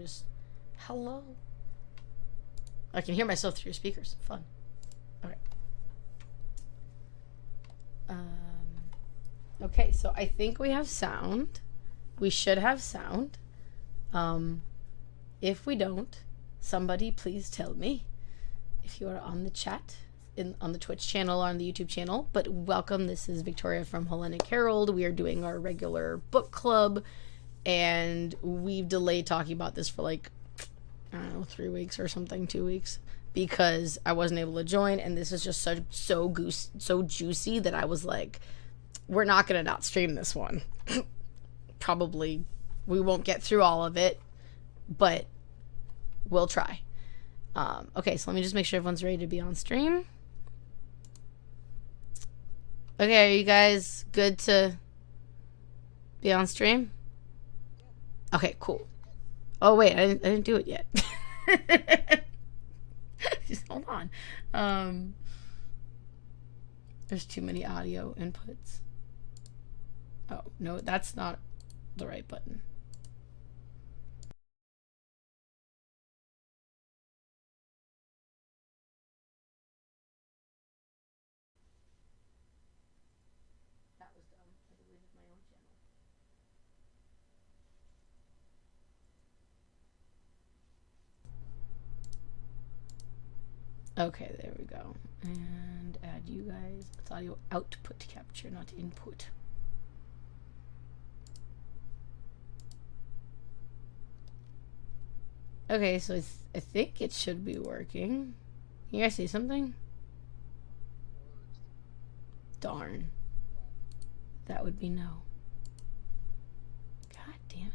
just, hello. I can hear myself through your speakers. Fun. Okay. Okay, so I think we have sound. We should have sound. If we don't, somebody please tell me if you are on the chat, on the Twitch channel or on the YouTube channel. But welcome, this is Victoria from Hellenic Herald. We are doing our regular book club, and we've delayed talking about this for like, I don't know, 3 weeks or something, 2 weeks, because I wasn't able to join, and this is just so juicy that I was like, we're not gonna not stream this one. Probably we won't get through all of it, but we'll try. Okay, so let me just make sure everyone's ready to be on stream. Okay, are you guys good to be on stream? Okay, cool. Oh wait, I didn't do it yet. Just hold on. There's too many audio inputs. Oh no, that's not the right button. That was dumb. I deleted my own channel. Okay, there we go. And add you guys. It's audio output capture, not input. Okay, so I think it should be working. You guys see something? Darn. That would be no. God damn it.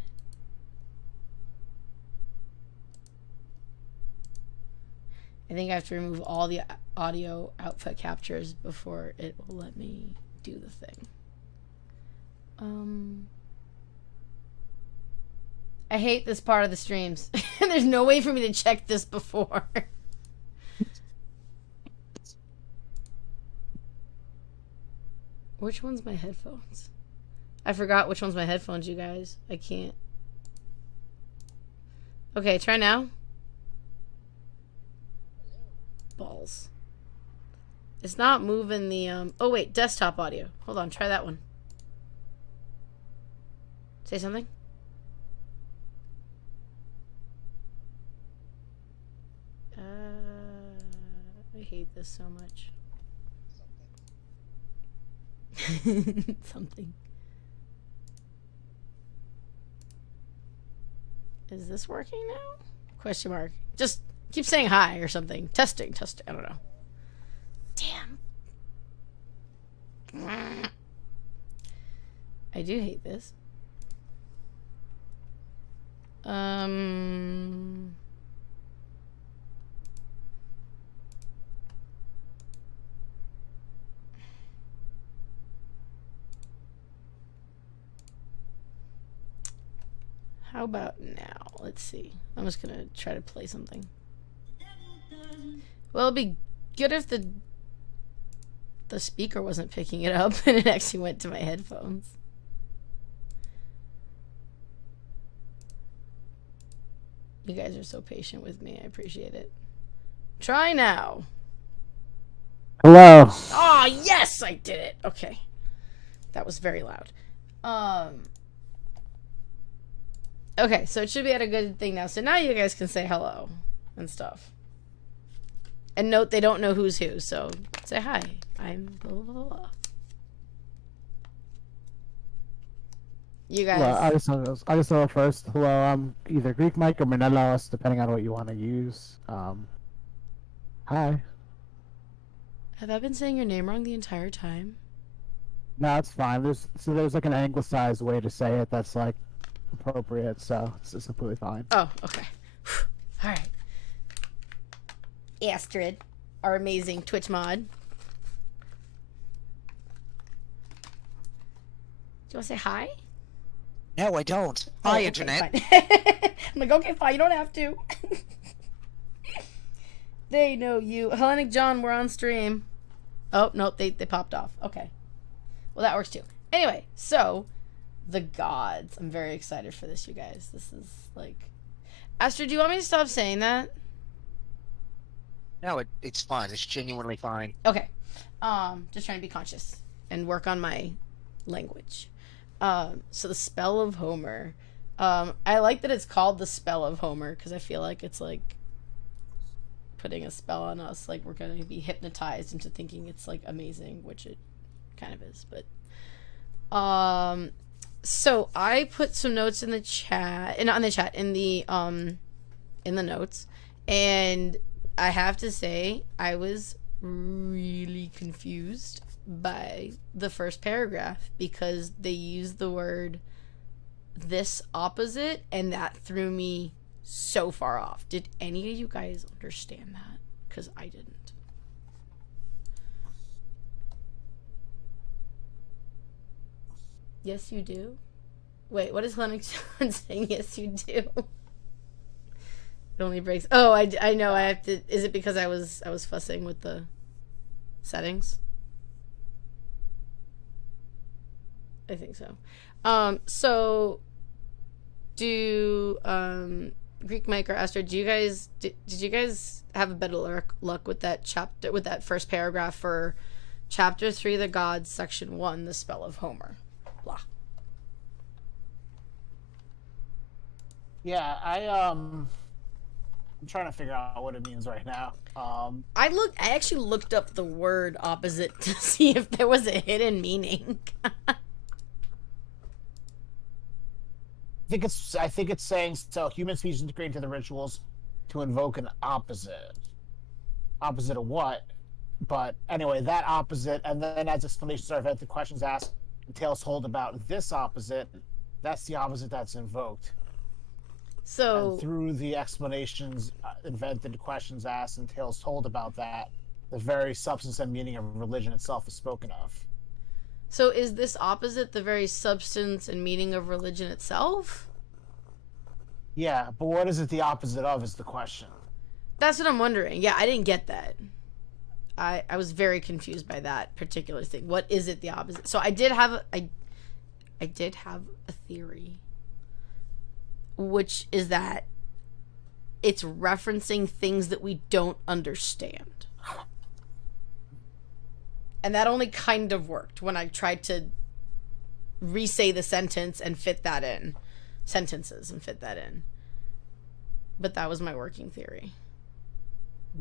I think I have to remove all the audio output captures before it will let me do the thing. I hate this part of the streams. There's no way for me to check this before. Which one's my headphones? I forgot which one's my headphones, you guys. I can't. Okay, try now. Balls. It's not moving the, oh wait, desktop audio. Hold on, try that one. Say something. I hate this so much. Something. Is this working now? Question mark. Just keep saying hi or something. Testing. I don't know. Damn. I do hate this. How about now? Let's see. I'm just gonna try to play something. Well, it'd be good if the speaker wasn't picking it up and it actually went to my headphones. You guys are so patient with me. I appreciate it. Try now. Hello. Oh, yes, I did it. Okay. That was very loud. Okay, so it should be at a good thing now. So now you guys can say hello and stuff. And note they don't know who's who, so say hi. I'm blah, blah, blah, blah. You guys. Well, I just know first. Hello, I'm either Greek Mike or Menelaus, depending on what you want to use. Hi. Have I been saying your name wrong the entire time? No, it's fine. There's like an anglicized way to say it that's like appropriate, so it's completely fine. Oh, okay. All right. Astrid, our amazing Twitch mod. Do you want to say hi? No, I don't. Hi, okay, Internet. I'm like, okay, fine. You don't have to. They know you. Hellenic John, we're on stream. Oh, no, they popped off. Okay. Well, that works too. Anyway, so, the gods. I'm very excited for this, you guys. This is, like... Astrid, do you want me to stop saying that? No, it's fine. It's genuinely fine. Okay. Just trying to be conscious and work on my language. So the spell of Homer. I like that it's called the spell of Homer because I feel like it's like putting a spell on us, like we're going to be hypnotized into thinking it's like amazing, which it kind of is. But so I put some notes in the chat, in the notes, and I have to say I was really confused by the first paragraph because they used the word this opposite, and that threw me so far off. Did any of you guys understand that? Because I didn't. Yes, you do. Wait, what is Lennox John saying? Yes, you do. It only breaks. Oh, I know. I have to. Is it because I was fussing with the settings? I think so. So do Greek Mike or Esther, did you guys have a better luck with that chapter, with that first paragraph for chapter 3 of the gods, section 1, the spell of Homer? Blah. Yeah, I'm trying to figure out what it means right now. I actually looked up the word opposite to see if there was a hidden meaning. I think it's saying so. Human species integrate into the rituals to invoke an opposite. Opposite of what? But anyway, that opposite, and then as explanations are invented, questions asked, and tales told about this opposite. That's the opposite that's invoked. So and through the explanations invented, questions asked, and tales told about that, the very substance and meaning of religion itself is spoken of. So is this opposite the very substance and meaning of religion itself? Yeah, but what is it the opposite of is the question. That's what I'm wondering. Yeah, I didn't get that. I was very confused by that particular thing. What is it the opposite? So I did have a theory, which is that it's referencing things that we don't understand. And that only kind of worked when I tried to re-say the sentence and fit that in. Sentences and fit that in. But that was my working theory.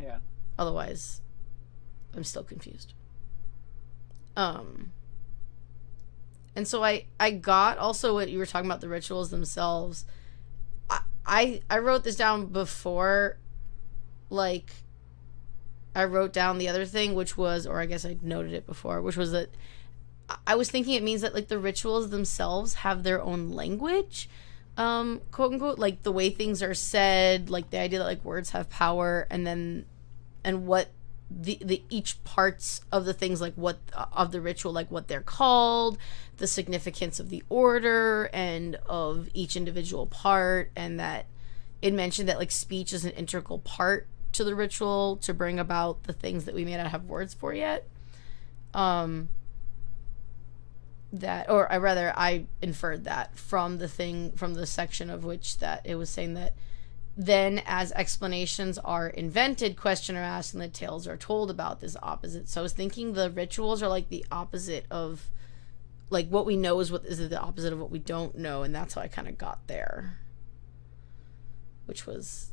Yeah. Otherwise, I'm still confused. And so I got also what you were talking about, the rituals themselves. I wrote this down before, like, I wrote down the other thing, which was, or I guess I noted it before, which was that I was thinking it means that, like, the rituals themselves have their own language, quote unquote, like the way things are said, like the idea that, like, words have power, and what the each parts of the things, like what of the ritual, like what they're called, the significance of the order and of each individual part, and that it mentioned that, like, speech is an integral part to the ritual to bring about the things that we may not have words for yet. I inferred that from the section of which that it was saying that then as explanations are invented, questions are asked, and the tales are told about this opposite. So I was thinking the rituals are like the opposite of, like, what we know is the opposite of what we don't know, and that's how I kind of got there, which was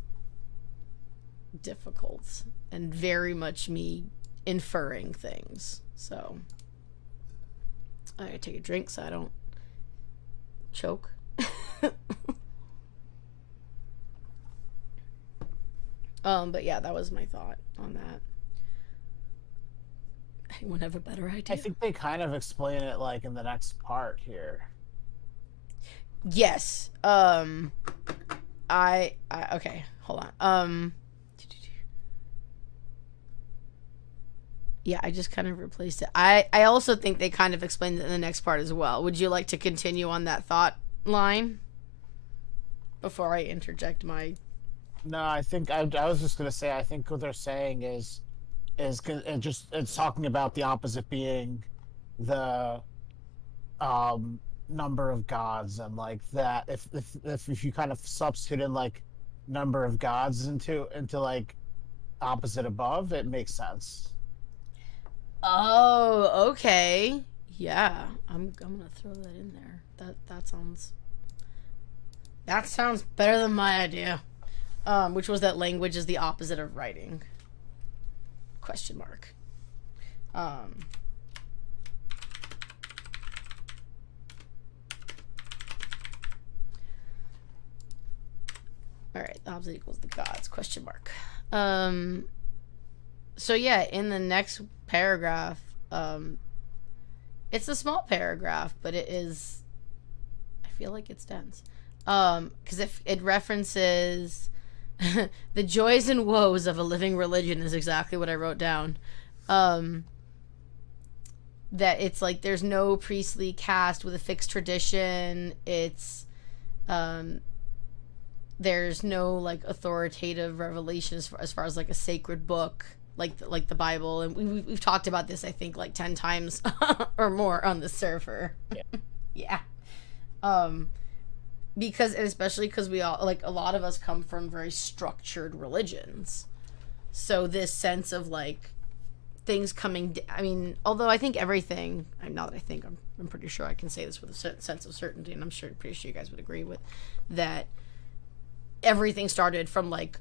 difficult and very much me inferring things. So I gotta take a drink so I don't choke. But yeah, that was my thought on that. Anyone have a better idea? I think they kind of explain it, like, in the next part here. Yes. Okay, hold on. Yeah, I just kind of replaced it. I also think they kind of explained it in the next part as well. Would you like to continue on that thought line before I interject my... No, I think I was just gonna say, I think what they're saying is it's talking about the opposite being the number of gods, and like that if you kind of substitute in, like, number of gods into like opposite above, it makes sense. Oh, okay. Yeah, I'm gonna throw that in there. That sounds better than my idea. Which was that language is the opposite of writing. Question mark. All right, the opposite equals the gods, question mark. So yeah, in the next paragraph, it's a small paragraph, but it is, I feel like it's dense. Because it references the joys and woes of a living religion is exactly what I wrote down. That it's like there's no priestly caste with a fixed tradition. It's there's no like authoritative revelation as far as like a sacred book like the Bible, and we've talked about this I think like 10 times or more on the server. Yeah. Because especially because we all like a lot of us come from very structured religions, so this sense of like things coming I mean, although I think everything I'm pretty sure I can say this with a sense of certainty, and I'm pretty sure you guys would agree with that. Everything started from like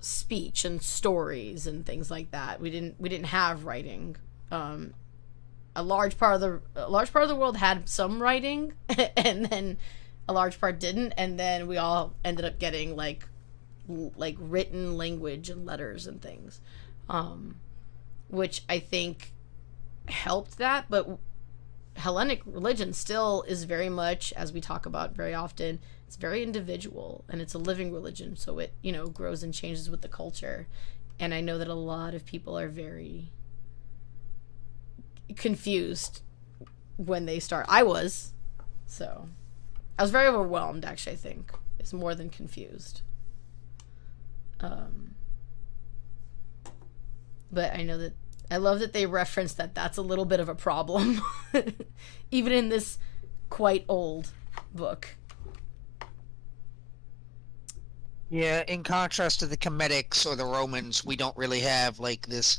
speech and stories and things like that. We didn't have writing. A large part of the world had some writing, and then a large part didn't, and then we all ended up getting like written language and letters and things, which I think helped that. But Hellenic religion still is very much, as we talk about very often, it's very individual, and it's a living religion, so it, you know, grows and changes with the culture. And I know that a lot of people are very confused when they start. I was very overwhelmed, actually. I think it's more than confused. But I know that I love that they reference that that's a little bit of a problem even in this quite old book. Yeah, in contrast to the Cometics or the Romans, we don't really have like this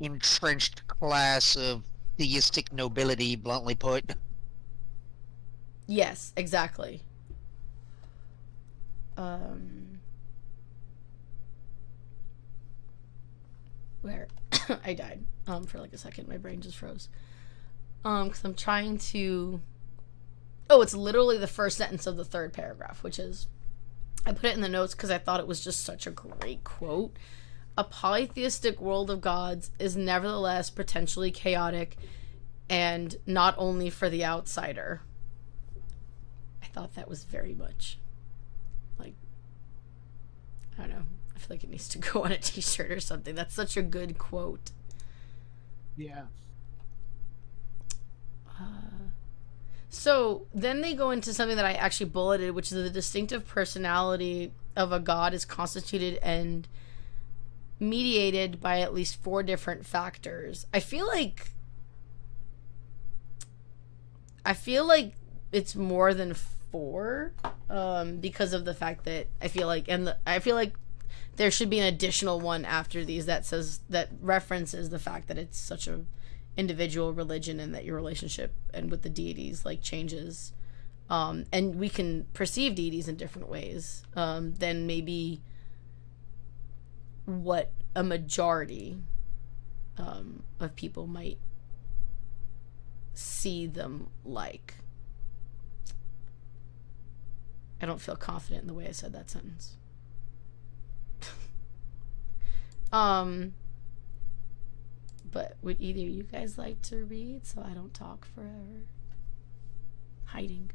entrenched class of theistic nobility, bluntly put. Yes, exactly. Where I died for like a second. My brain just froze. Because I'm trying to... Oh, it's literally the first sentence of the third paragraph, which is... I put it in the notes because I thought it was just such a great quote. A polytheistic world of gods is nevertheless potentially chaotic, and not only for the outsider. I thought that was very much like, I don't know, I feel like it needs to go on a t-shirt or something. That's such a good quote. Yeah. So then they go into something that I actually bulleted, which is the distinctive personality of a god is constituted and mediated by at least 4 different factors. I feel like it's more than 4, because of the fact that I feel like there should be an additional one after these that references the fact that it's such a individual religion, and that your relationship and with the deities like changes, and we can perceive deities in different ways than maybe what a majority of people might see them like. I don't feel confident in the way I said that sentence. But would either of you guys like to read so I don't talk forever? Hiding.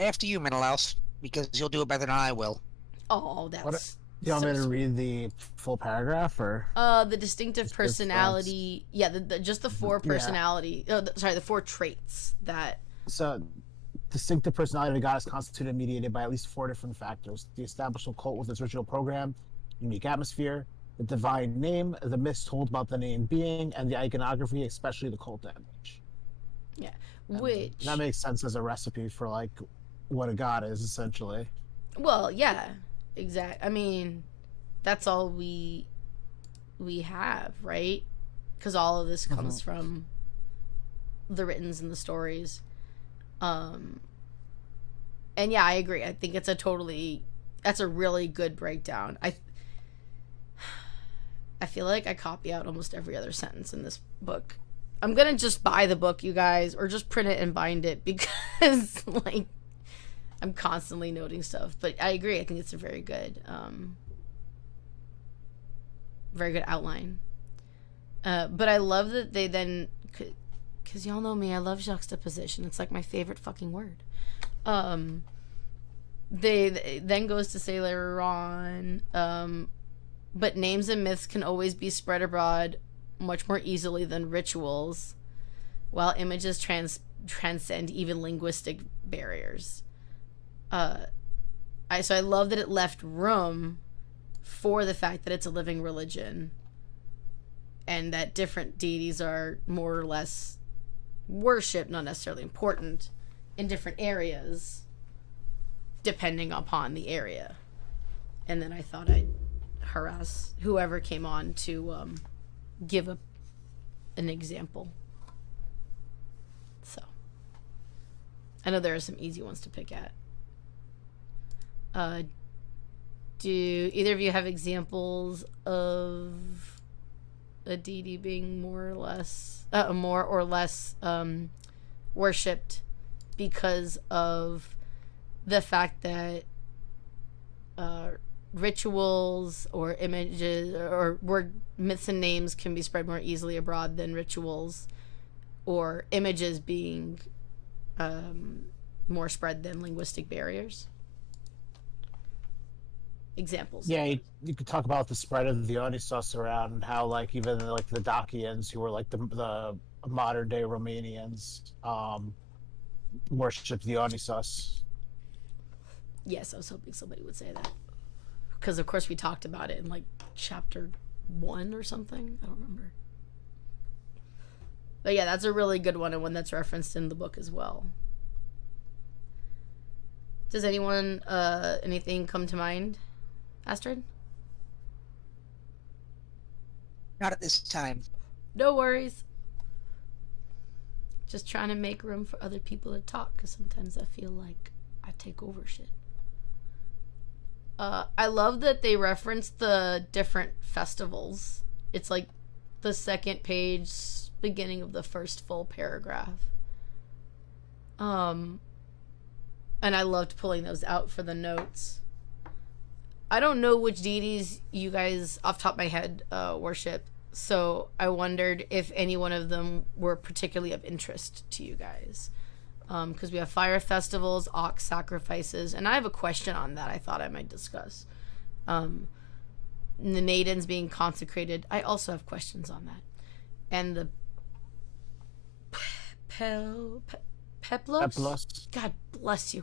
After you, Menelaus, because you'll do it better than I will. Oh, that's... Do you want me to read the full paragraph, or? The distinctive personality... Yeah, just the 4 personality... Yeah. The 4 traits that... So, distinctive personality of a god is constituted and mediated by at least 4 different factors. The established cult with its original program, unique atmosphere, the divine name, the myths told about the name being, and the iconography, especially the cult image. Yeah, which... That makes sense as a recipe for, like, what a god is, essentially. Well, yeah, exact. I mean, that's all we have, right? Because all of this comes from the writtens and the stories. And yeah, I agree. I think that's a really good breakdown. I feel like I copy out almost every other sentence in this book. I'm gonna just buy the book, you guys, or just print it and bind it, because like I'm constantly noting stuff. But I agree. I think it's a very good outline. But I love that they then, because y'all know me, I love juxtaposition. It's like my favorite fucking word. They then goes to say later on, but names and myths can always be spread abroad much more easily than rituals, while images transcend even linguistic barriers. So I love that it left room for the fact that it's a living religion, and that different deities are more or less worshipped, not necessarily important, in different areas, depending upon the area. And then I thought I'd harass whoever came on to give an example. So I know there are some easy ones to pick at. Do either of you have examples of a deity being more or less worshipped because of the fact that rituals or images or word myths and names can be spread more easily abroad than rituals, or images being more spread than linguistic barriers? Examples. Yeah, you could talk about the spread of the Dionysos around, and how like even like the Dacians, who were like the modern day Romanians, worshipped Dionysos. Yes, I was hoping somebody would say that, because of course we talked about it in like chapter 1 or something. I don't remember. But yeah, that's a really good one, and one that's referenced in the book as well. Does anyone anything come to mind? Astrid? Not at this time. No worries. Just trying to make room for other people to talk, because sometimes I feel like I take over shit. I love that they reference the different festivals. It's like the second page, beginning of the first full paragraph. And I loved pulling those out for the notes. I don't know which deities you guys, off the top of my head, worship, so I wondered if any one of them were particularly of interest to you guys. Because we have fire festivals, ox sacrifices, and I have a question on that I thought I might discuss. The maidens being consecrated, I also have questions on that. And the Peplos? God bless you.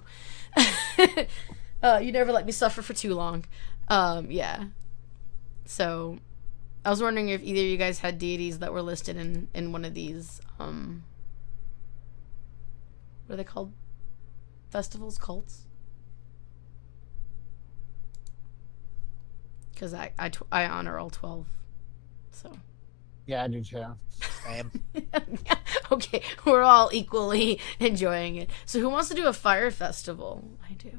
You never let me suffer for too long. Yeah. So, I was wondering if either of you guys had deities that were listed in one of these, what are they called? Festivals? Cults? Because I honor all 12. So. Yeah, I do too. Same. Okay, we're all equally enjoying it. So who wants to do a fire festival? I do.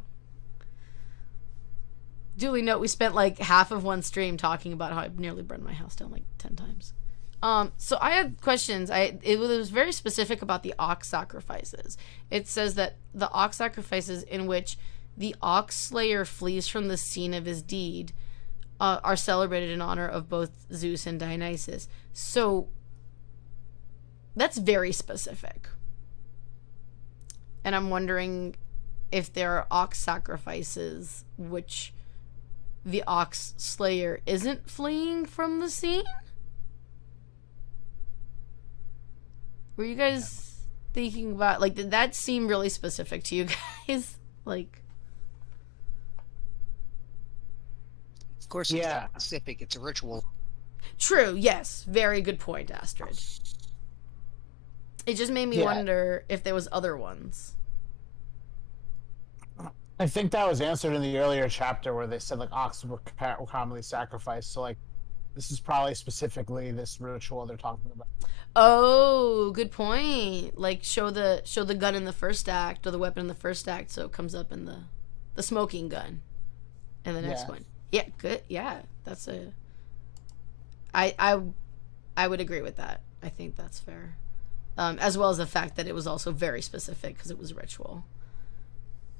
Duly note, we spent like half of one stream talking about how I've nearly burned my house down like 10 times. So I had questions. It was very specific about the ox sacrifices. It says that the ox sacrifices in which the ox slayer flees from the scene of his deed are celebrated in honor of both Zeus and Dionysus. So that's very specific. And I'm wondering if there are ox sacrifices which the ox slayer isn't fleeing from the scene? Were you guys thinking about, like, did that seem really specific to you guys? Like, Of course, it's not specific. It's a ritual. true, yes. Very good point, Astrid. It just made me wonder if there was other ones. I think that was answered in the earlier chapter where they said like oxen were commonly sacrificed. So like, this is probably specifically this ritual they're talking about. Oh, good point. Like show the gun in the first act or the weapon in the first act, so it comes up in the smoking gun in the next one. Yeah, good. Yeah, that's a. I would agree with that. I think that's fair. As well as the fact that it was also very specific because it was ritual.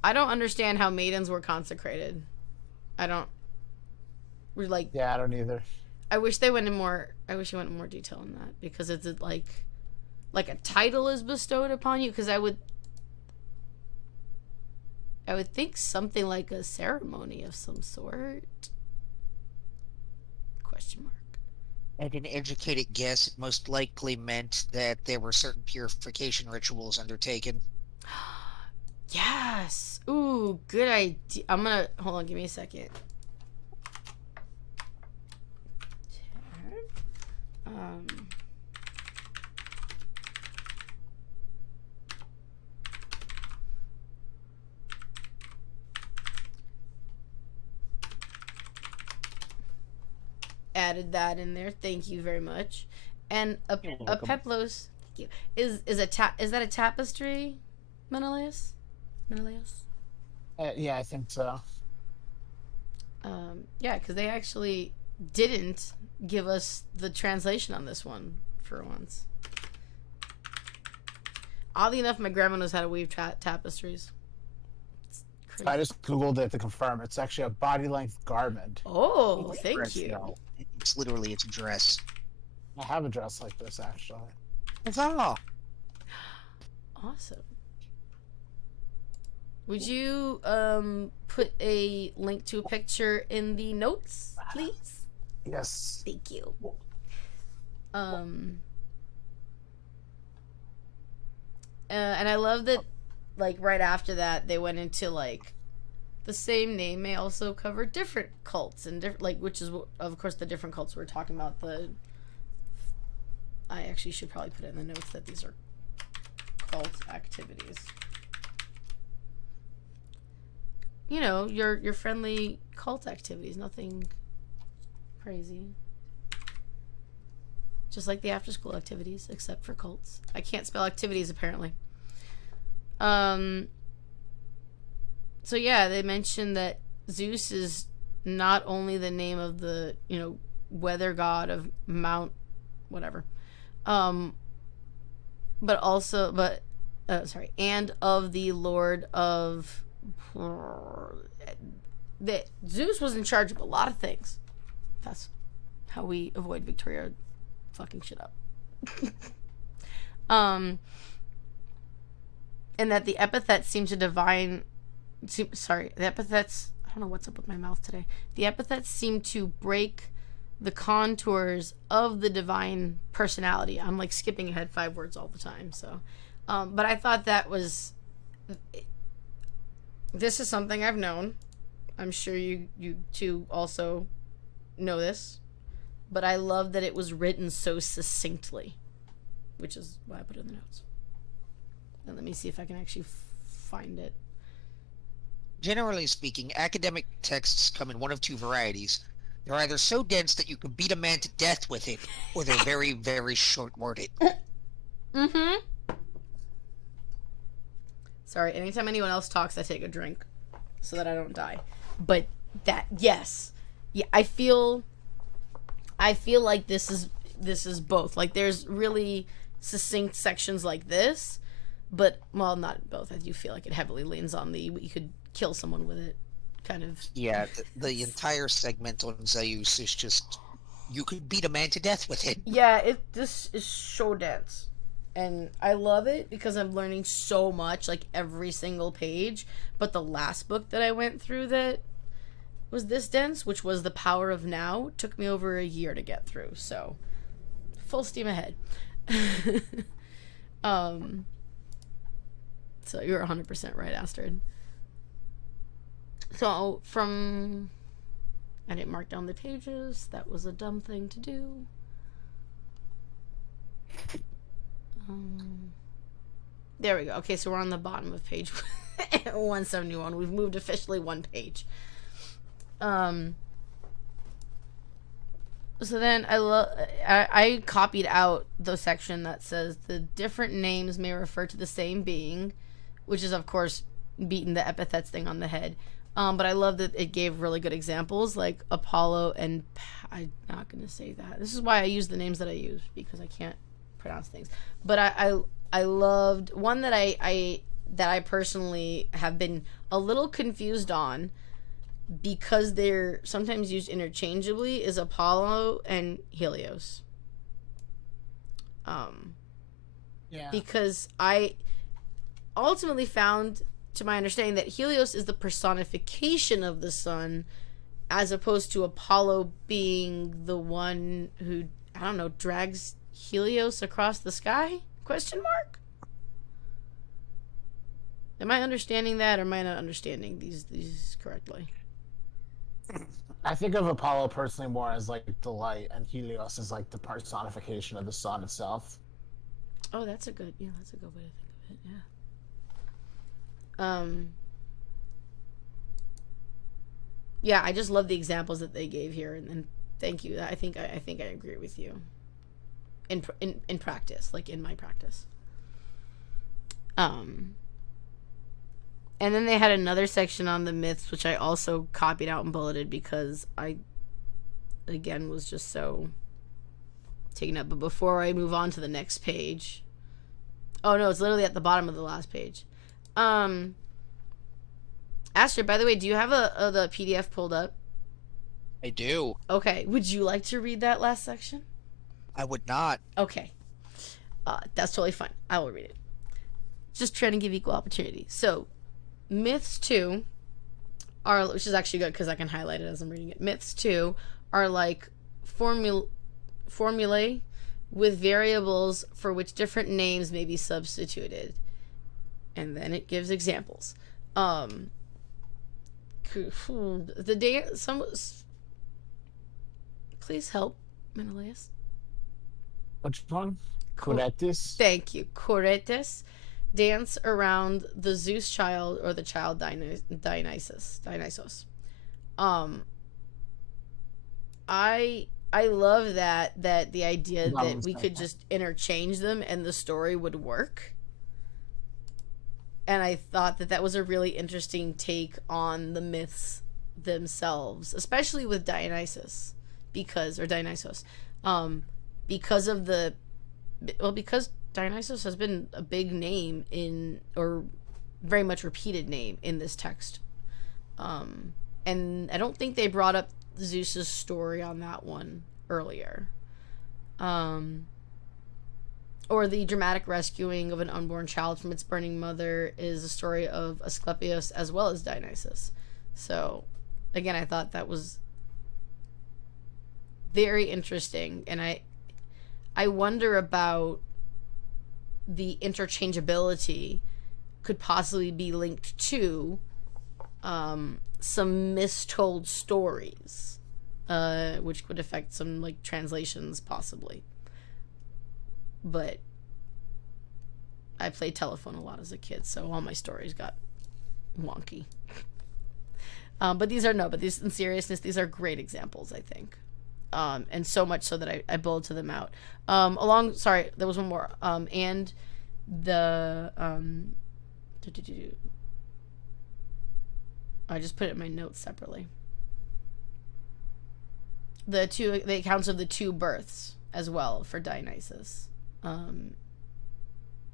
I don't understand how maidens were consecrated. I don't. We're like. Yeah, I don't either. I wish they went in more. I wish they went in more detail on that because it's like a title is bestowed upon you. Because I would think something like a ceremony of some sort. Question mark. And an educated guess, it most likely meant that there were certain purification rituals undertaken. Yes. Ooh, good idea. I'm gonna hold on. Give me a second. Added that in there. Thank you very much. And a peplos. Thank you. Is that a tapestry, Menelaus? Yeah, I think so. Yeah, because they actually didn't give us the translation on this one for once. Oddly enough, my grandma knows how to weave tapestries. I just googled it to confirm. It's actually a body-length garment. Oh, thank Dress, you. no. It's literally its dress. I have a dress like this actually. Huzzah! Awesome. Would you put a link to a picture in the notes, please? Yes. Thank you. And I love that, like, right after that, they went into, like, the same name may also cover different cults and different, like, which is, of course, the different cults we're talking about. I actually should probably put it in the notes that these are cult activities. You know, your friendly cult activities, nothing crazy. Just like the after school activities, except for cults. I can't spell activities apparently. So yeah, they mentioned that Zeus is not only the name of the, weather god of Mount whatever. But also and of the Lord of that Zeus was in charge of a lot of things. That's how we avoid Victoria fucking shit up. And that the epithets seem to the epithets, I don't know what's up with my mouth today. The epithets seem to break the contours of the divine personality. I'm like skipping ahead 5 words all the time, so but I thought that was, this is something I've known. I'm sure you two also know this, but I love that it was written so succinctly, which is why I put it in the notes. And let me see if I can actually find it. Generally speaking, academic texts come in one of two varieties. They're either so dense that you can beat a man to death with it, or they're very, very short-worded. Mm-hmm. Sorry, anytime anyone else talks, I take a drink so that I don't die. But that, yes. Yeah, I feel like this is both. Like, there's really succinct sections like this, but, well, not both. I do feel like it heavily leans on you could kill someone with it, kind of. Yeah, the entire segment on Zeus is just, you could beat a man to death with it. Yeah, this is so dense. And I love it because I'm learning so much, like, every single page. But the last book that I went through that was this dense, which was The Power of Now, took me over a year to get through. So, full steam ahead. So you're 100% right, Astrid. So I didn't mark down the pages. That was a dumb thing to do. There we go. Okay, so we're on the bottom of page 171. We've moved officially one page. So then I copied out the section that says the different names may refer to the same being, which is of course beating the epithets thing on the head. But I love that it gave really good examples like Apollo and I'm not gonna say that. This is why I use the names that I use, because I can't pronounce things. But I loved one that I personally have been a little confused on, because they're sometimes used interchangeably, is Apollo and Helios. Yeah. Because I ultimately found, to my understanding, that Helios is the personification of the sun, as opposed to Apollo being the one who, I don't know, drags Helios across the sky? Question mark? Am I understanding that, or am I not understanding these correctly? I think of Apollo personally more as like the light, and Helios is like the personification of the sun itself. Oh, that's a good way to think of it. Yeah. Yeah, I just love the examples that they gave here, and thank you. I think I agree with you. In practice, like in my practice. And then they had another section on the myths, which I also copied out and bulleted because I, again, was just so taken up. But before I move on to the next page, oh no, it's literally at the bottom of the last page. Astrid, by the way, do you have the PDF pulled up? I do. Okay, would you like to read that last section? I would not. Okay, that's totally fine. I will read it. Just trying to give equal opportunity. So, Myths 2 are, which is actually good because I can highlight it as I'm reading it. Myths 2 are like formulae with variables for which different names may be substituted. And then it gives examples. Please help, Menelaus. Which one? Coretis? Thank you. Coretis. Dance around the Zeus child, or the child Dionysos. I love that the idea that we could just interchange them and the story would work. And I thought that was a really interesting take on the myths themselves, especially with Dionysos, because Dionysos has been a big name or very much repeated name in this text. And I don't think they brought up Zeus's story on that one earlier. Or the dramatic rescuing of an unborn child from its burning mother is a story of Asclepius as well as Dionysus. So, again, I thought that was very interesting. And I wonder about the interchangeability could possibly be linked to some mistold stories, which could affect some like translations possibly. But I played telephone a lot as a kid, so all my stories got wonky. But in seriousness, these are great examples, I think. And so much so that I bulleted them out. Sorry, there was one more. And the I just put it in my notes separately. The accounts of the two births as well for Dionysus,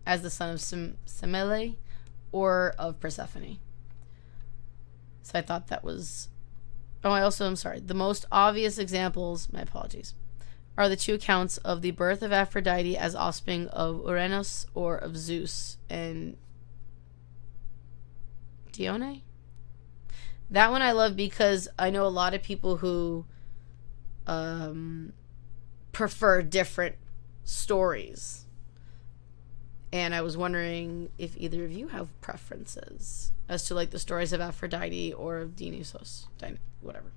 as the son of Semele or of Persephone. So I thought that was. Oh, I'm sorry. The most obvious examples, my apologies, are the two accounts of the birth of Aphrodite as offspring of Uranus or of Zeus and Dione. That one I love because I know a lot of people who prefer different stories. And I was wondering if either of you have preferences as to like the stories of Aphrodite or of Dionysos. Whatever.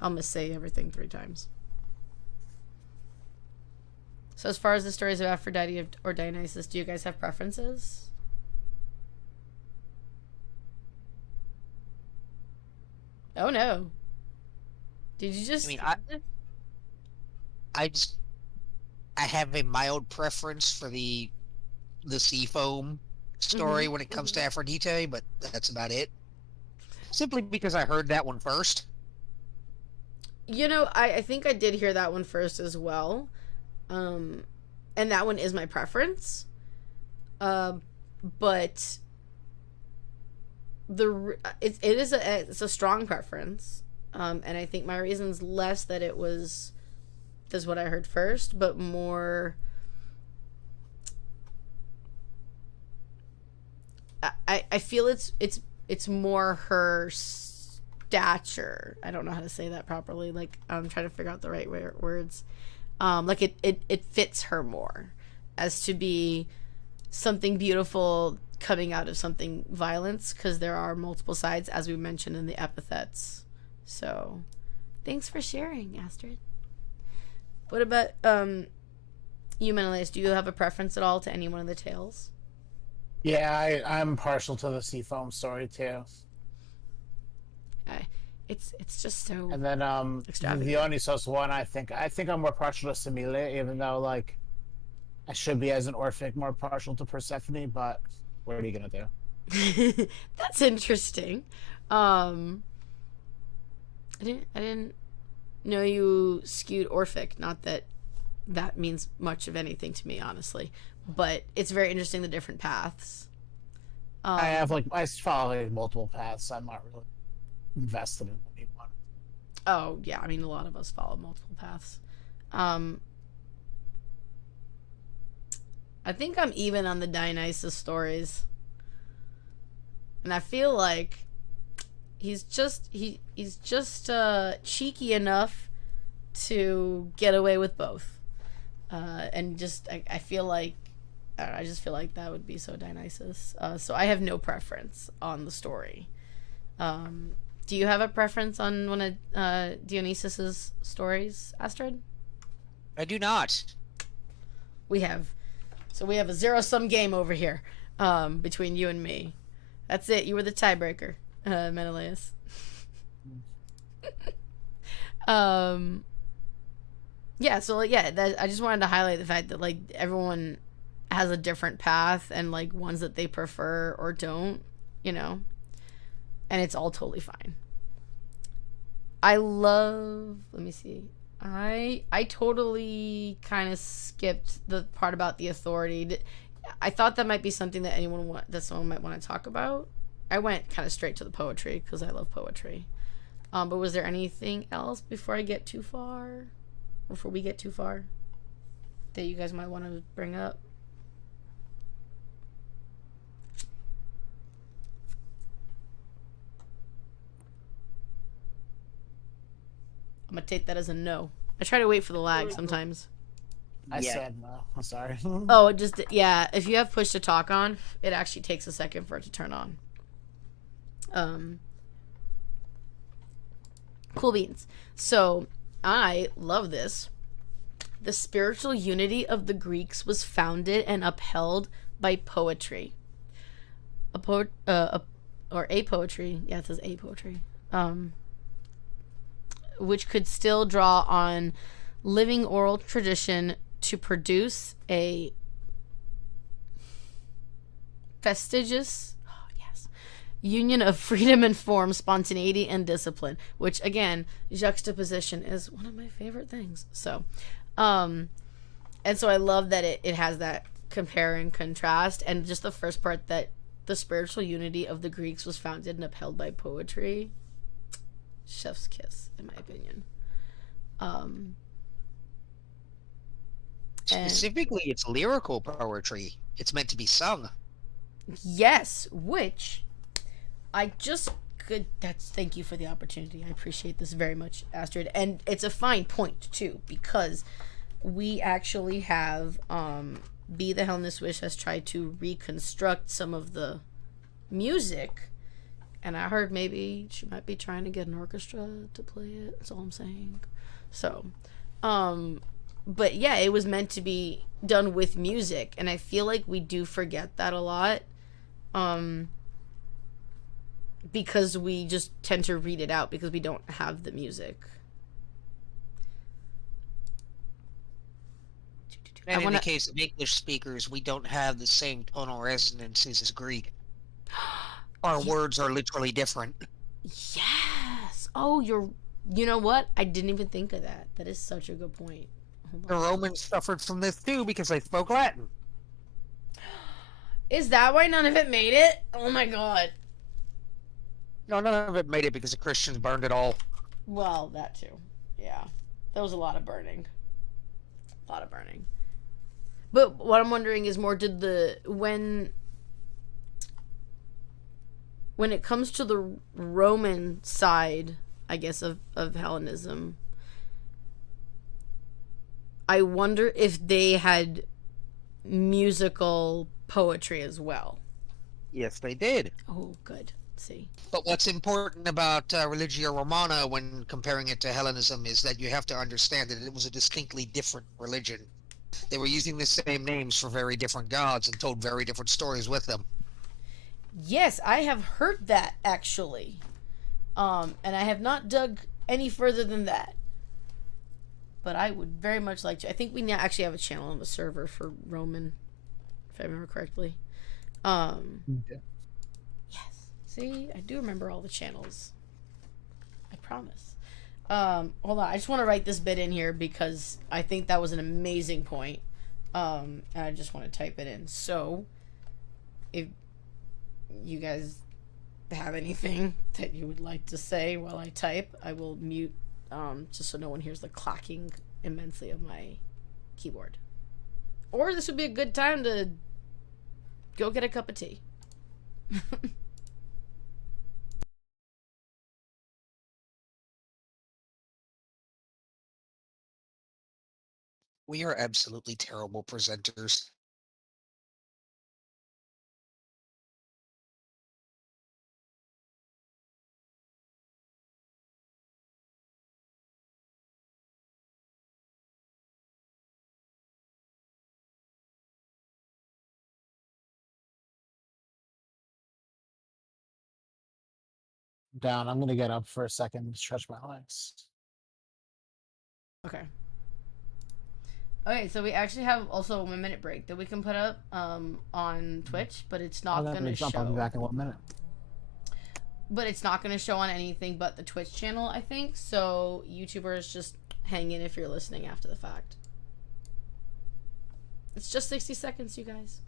I'll missay everything 3 times. So as far as the stories of Aphrodite or Dionysus, do you guys have preferences? Oh no. Did you just... I mean, I have a mild preference for the sea foam story when it comes to Aphrodite, but that's about it. Simply because I heard that one first. You know, I think I did hear that one first as well. And that one is my preference. But it's a strong preference. And I think my reason's less that it was that's what I heard first, but more I feel it's more her stature. I don't know how to say that properly. Like, I'm trying to figure out the right words. Like it fits her more as to be something beautiful coming out of something violence, because there are multiple sides, as we mentioned in the epithets. So thanks for sharing, Astrid. What about you, Menelaus? Do you have a preference at all to any one of the tales? Yeah, I'm partial to the Seafoam story too. It's just so. And then the Dionysos one, I think I'm more partial to Semele, even though like I should be as an Orphic more partial to Persephone. But what are you gonna do? That's interesting. I didn't know you skewed Orphic. Not that that means much of anything to me, honestly. But it's very interesting, the different paths. I follow like multiple paths. I'm not really invested in any one. Oh yeah, I mean a lot of us follow multiple paths. I think I'm even on the Dionysus stories, and I feel like he's just cheeky enough to get away with both, and just I feel like I just feel like that would be so Dionysus. So I have no preference on the story. Do you have a preference on one of Dionysus's stories, Astrid? I do not. We have a zero-sum game over here, between you and me. That's it. You were the tiebreaker, Menelaus. Yeah. So I just wanted to highlight the fact that like everyone has a different path and like ones that they prefer or don't, you know, and it's all totally fine. Let me see. I totally kind of skipped the part about the authority. I thought that might be something that someone might want to talk about. I went kind of straight to the poetry because I love poetry. But was there anything else before we get too far that you guys might want to bring up? I'm gonna take that as a no. I try to wait for the lag sometimes. I said no. I'm sorry. Oh, yeah. If you have push to talk on, it actually takes a second for it to turn on. Cool beans. So I love this. The spiritual unity of the Greeks was founded and upheld by poetry. A poetry. Yeah, it says a poetry. Which could still draw on living oral tradition to produce a fastidious union of freedom and form, spontaneity and discipline, which again, juxtaposition is one of my favorite things. So and so I love that it has that compare and contrast, and just the first part, that the spiritual unity of the Greeks was founded and upheld by poetry. Chef's kiss, in my opinion. Specifically, it's lyrical poetry. It's meant to be sung. Yes, which I just could. Thank you for the opportunity. I appreciate this very much, Astrid. And it's a fine point too, because we actually have Be the Hellenist Wish has tried to reconstruct some of the music. And I heard maybe she might be trying to get an orchestra to play it. That's all I'm saying. So, but yeah, it was meant to be done with music. And I feel like we do forget that a lot. because we just tend to read it out because we don't have the music. And in the case of English speakers, we don't have the same tonal resonances as Greek. Our words are literally different. Yes. Oh, you know what? I didn't even think of that. That is such a good point. The Romans suffered from this too because they spoke Latin. Is that why none of it made it? Oh my god. No, none of it made it because the Christians burned it all. Well, that too. Yeah. There was a lot of burning. A lot of burning. But what I'm wondering is more, when it comes to the Roman side, I guess, of Hellenism, I wonder if they had musical poetry as well. Yes, they did. Oh, good. See. But what's important about Religio Romana when comparing it to Hellenism is that you have to understand that it was a distinctly different religion. They were using the same names for very different gods and told very different stories with them. Yes, I have heard that, actually. And I have not dug any further than that. But I would very much like to. I think we now actually have a channel on the server for Roman, if I remember correctly. Yes. See, I do remember all the channels. I promise. Hold on. I just want to write this bit in here because I think that was an amazing point. And I just want to type it in. So, if you guys have anything that you would like to say while I type, I will mute, just so no one hears the clacking immensely of my keyboard. Or this would be a good time to go get a cup of tea. We are absolutely terrible presenters. Down. I'm gonna get up for a second to stretch my legs. Okay. Okay, so we actually have also a 1 minute break that we can put up on Twitch, but it's not going to show. I'll be back in 1 minute. But it's not going to show on anything but the Twitch channel, I think. So YouTubers, just hang in if you're listening after the fact. It's just 60 seconds, you guys.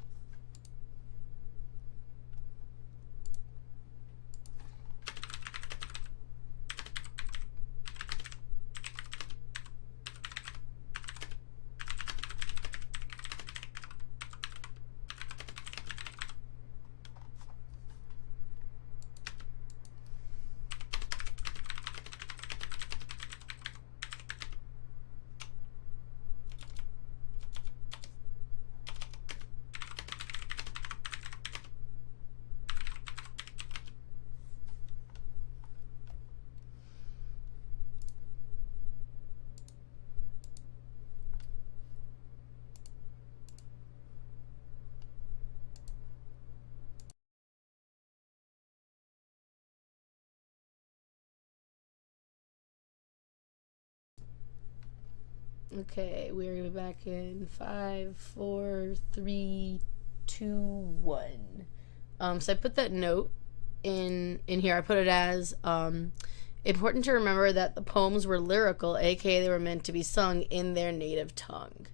Okay, we're back in 5, 4, 3, 2, 1. So I put that note in here. I put it as important to remember that the poems were lyrical, aka they were meant to be sung in their native tongue.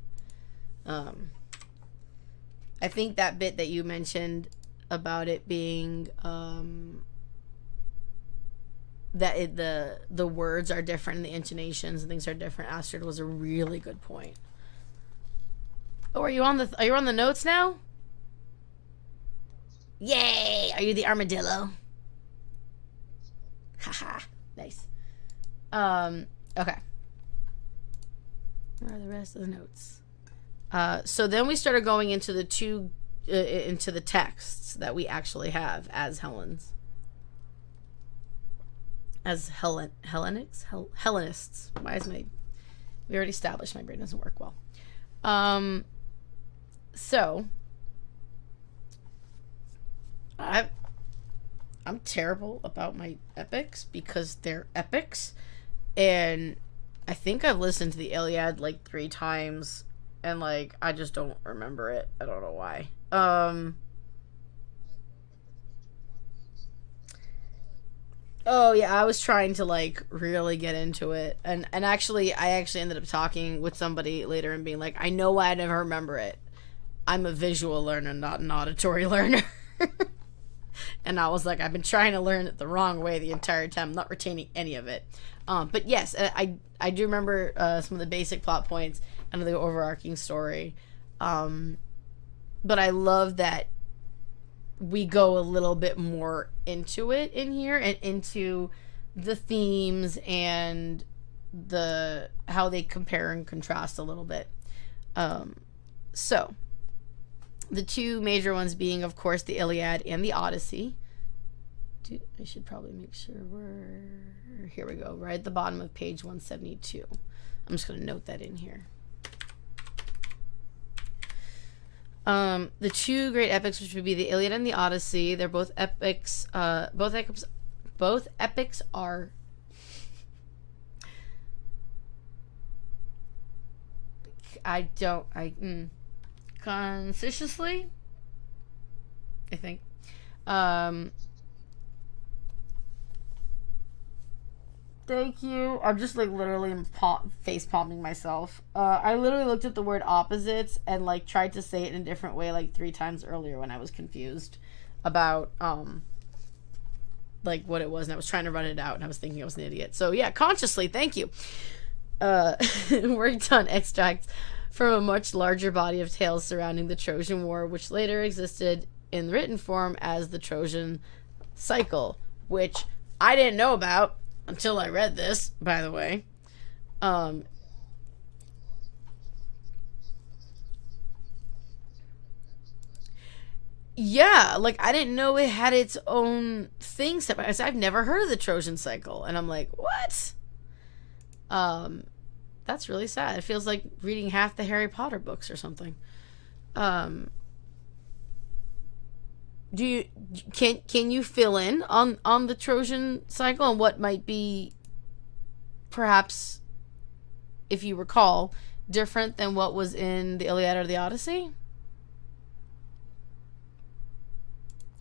I think that bit that you mentioned about it being that the words are different and the intonations and things are different, Astrid, was a really good point. Oh, are you on the notes now? Yay! Are you the armadillo? Haha, nice. Okay. Where are the rest of the notes? So then we started going into the into the texts that we actually have as Hellens. As Hellenists? Why is we already established my brain doesn't work well. So I'm terrible about my epics because they're epics, and I think I've listened to the Iliad like 3 times, and like I just don't remember it. I don't know why. Oh yeah, I was trying to like really get into it, and actually, I actually ended up talking with somebody later and being like, I know why I never remember it. I'm a visual learner, not an auditory learner. And I was like, I've been trying to learn it the wrong way the entire time. I'm not retaining any of it. But yes, I do remember some of the basic plot points and the overarching story. But I love that we go a little bit more into it in here and into the themes and the how they compare and contrast a little bit. So the 2 major ones being, of course, the Iliad and the Odyssey. I should probably make sure we're... Here we go, right at the bottom of page 172. I'm just going to note that in here. The 2 great epics, which would be the Iliad and the Odyssey, they're both epics. Both epics are... consciously, I think. Thank you. I'm just like literally face palming myself. I literally looked at the word opposites and like tried to say it in a different way like 3 times earlier when I was confused about like what it was, and I was trying to run it out and I was thinking I was an idiot. So yeah, consciously, thank you. Worked on extracts from a much larger body of tales surrounding the Trojan War, which later existed in written form as the Trojan Cycle, which I didn't know about until I read this, by the way. Yeah, like I didn't know it had its own thing separate. I've never heard of the Trojan Cycle, and I'm like, what? That's really sad. It feels like reading half the Harry Potter books or something. Can you fill in on the Trojan Cycle and what might be, perhaps, if you recall, different than what was in the Iliad or the Odyssey?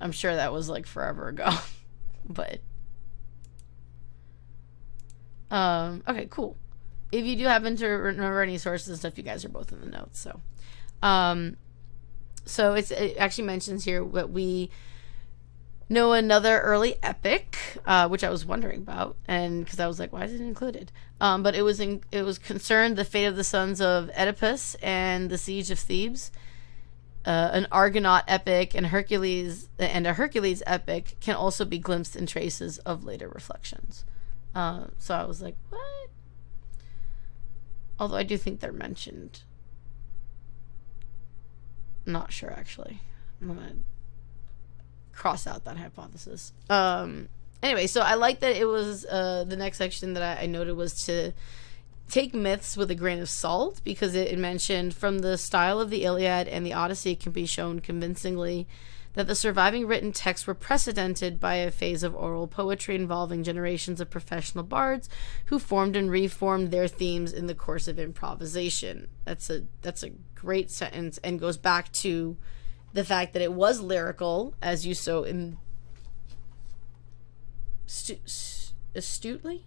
I'm sure that was like forever ago. But okay, cool. If you do happen to remember any sources and stuff, you guys are both in the notes. So it actually mentions here what we know another early epic, which I was wondering about, and because I was like, why is it included? But it was concerned the fate of the sons of Oedipus and the siege of Thebes. An Argonaut epic and a Hercules epic can also be glimpsed in traces of later reflections. So I was like, what? Although I do think they're mentioned. Not sure, actually. I'm gonna cross out that hypothesis. Anyway, so I like that it was the next section that I noted was to take myths with a grain of salt, because it mentioned from the style of the Iliad and the Odyssey can be shown convincingly that the surviving written texts were precedented by a phase of oral poetry involving generations of professional bards who formed and reformed their themes in the course of improvisation. That's a great sentence, and goes back to the fact that it was lyrical, as you so astutely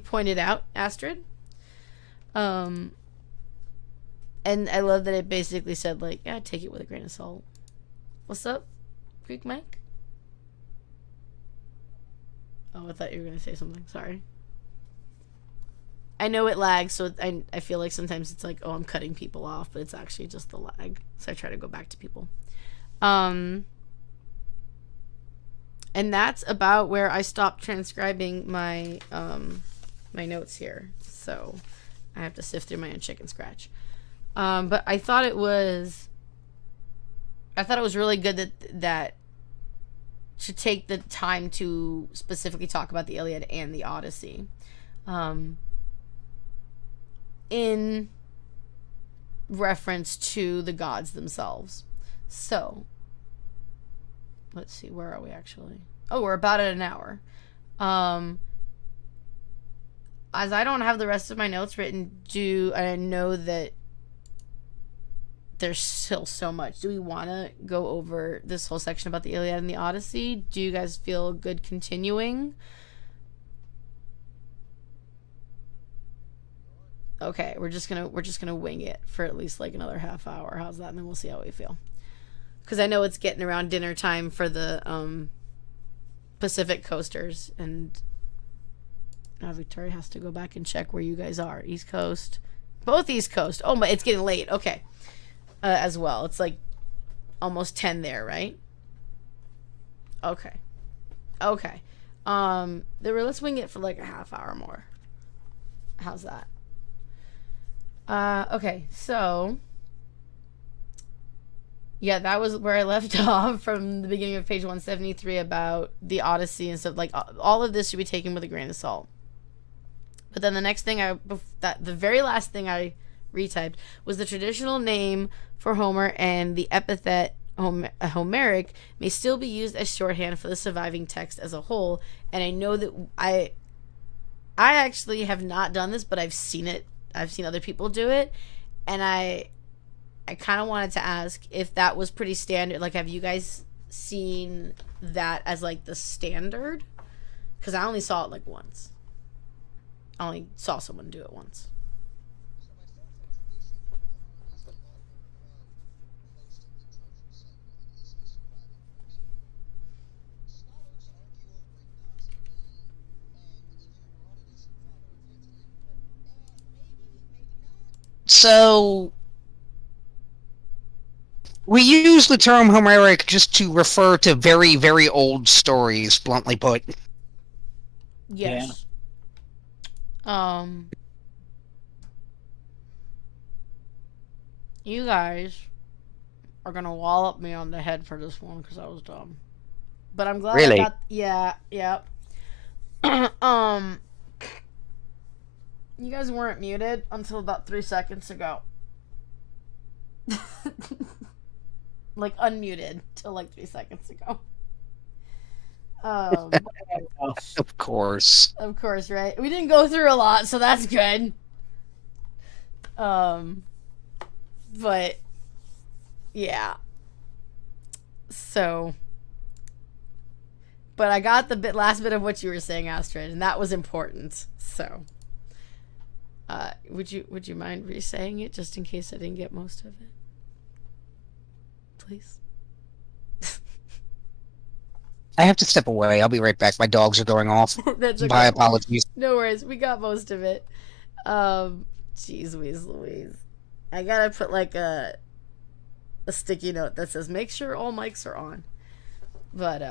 pointed out, Astrid. And I love that it basically said, like, yeah, take it with a grain of salt. What's up, Greek Mike? Oh, I thought you were going to say something. Sorry. I know it lags, so I feel like sometimes it's like, oh, I'm cutting people off, but it's actually just the lag. So I try to go back to people. And that's about where I stopped transcribing my my notes here. So I have to sift through my own chicken scratch. But I thought it was really good that to take the time to specifically talk about the Iliad and the Odyssey, in reference to the gods themselves. So let's see, where are we actually? Oh, we're about at an hour. As I don't have the rest of my notes written, I know that there's still so much. Do we want to go over this whole section about the Iliad and the Odyssey? Do you guys feel good continuing? Okay, we're just gonna wing it for at least like another half hour. How's that? And then we'll see how we feel. Because I know it's getting around dinner time for the Pacific coasters, and now Victoria has to go back and check where you guys are. East Coast, both East Coast. Oh my, it's getting late. Okay, as well. It's like almost 10 there, right? Okay. Let's wing it for like a half hour more. How's that? Okay, so yeah, that was where I left off from the beginning of page 173 about the Odyssey and stuff. Like, all of this should be taken with a grain of salt. But then the next thing the very last thing I retyped was the traditional name for Homer, and the epithet Homeric may still be used as shorthand for the surviving text as a whole. And I know that I actually have not done this, but I've seen it. I've seen other people do it, and I kind of wanted to ask if that was pretty standard. Like, have you guys seen that as like the standard? Because I only saw it like once. I only saw someone do it once. So we use the term Homeric just to refer to very, very old stories, bluntly put. Yes. Yeah. You guys are gonna wallop me on the head for this one because I was dumb. But I'm glad Really? I got. Yeah. You guys weren't muted until about 3 seconds ago. Like, unmuted till like 3 seconds ago. Of course. Of course, right? We didn't go through a lot, so that's good. But yeah. So, but I got the last bit of what you were saying, Astrid, and that was important. So, would you mind re-saying it just in case I didn't get most of it? Please. I have to step away. I'll be right back. My dogs are going off. That's okay. My apologies. No worries. We got most of it. Jeez Louise. I gotta put like a sticky note that says make sure all mics are on. But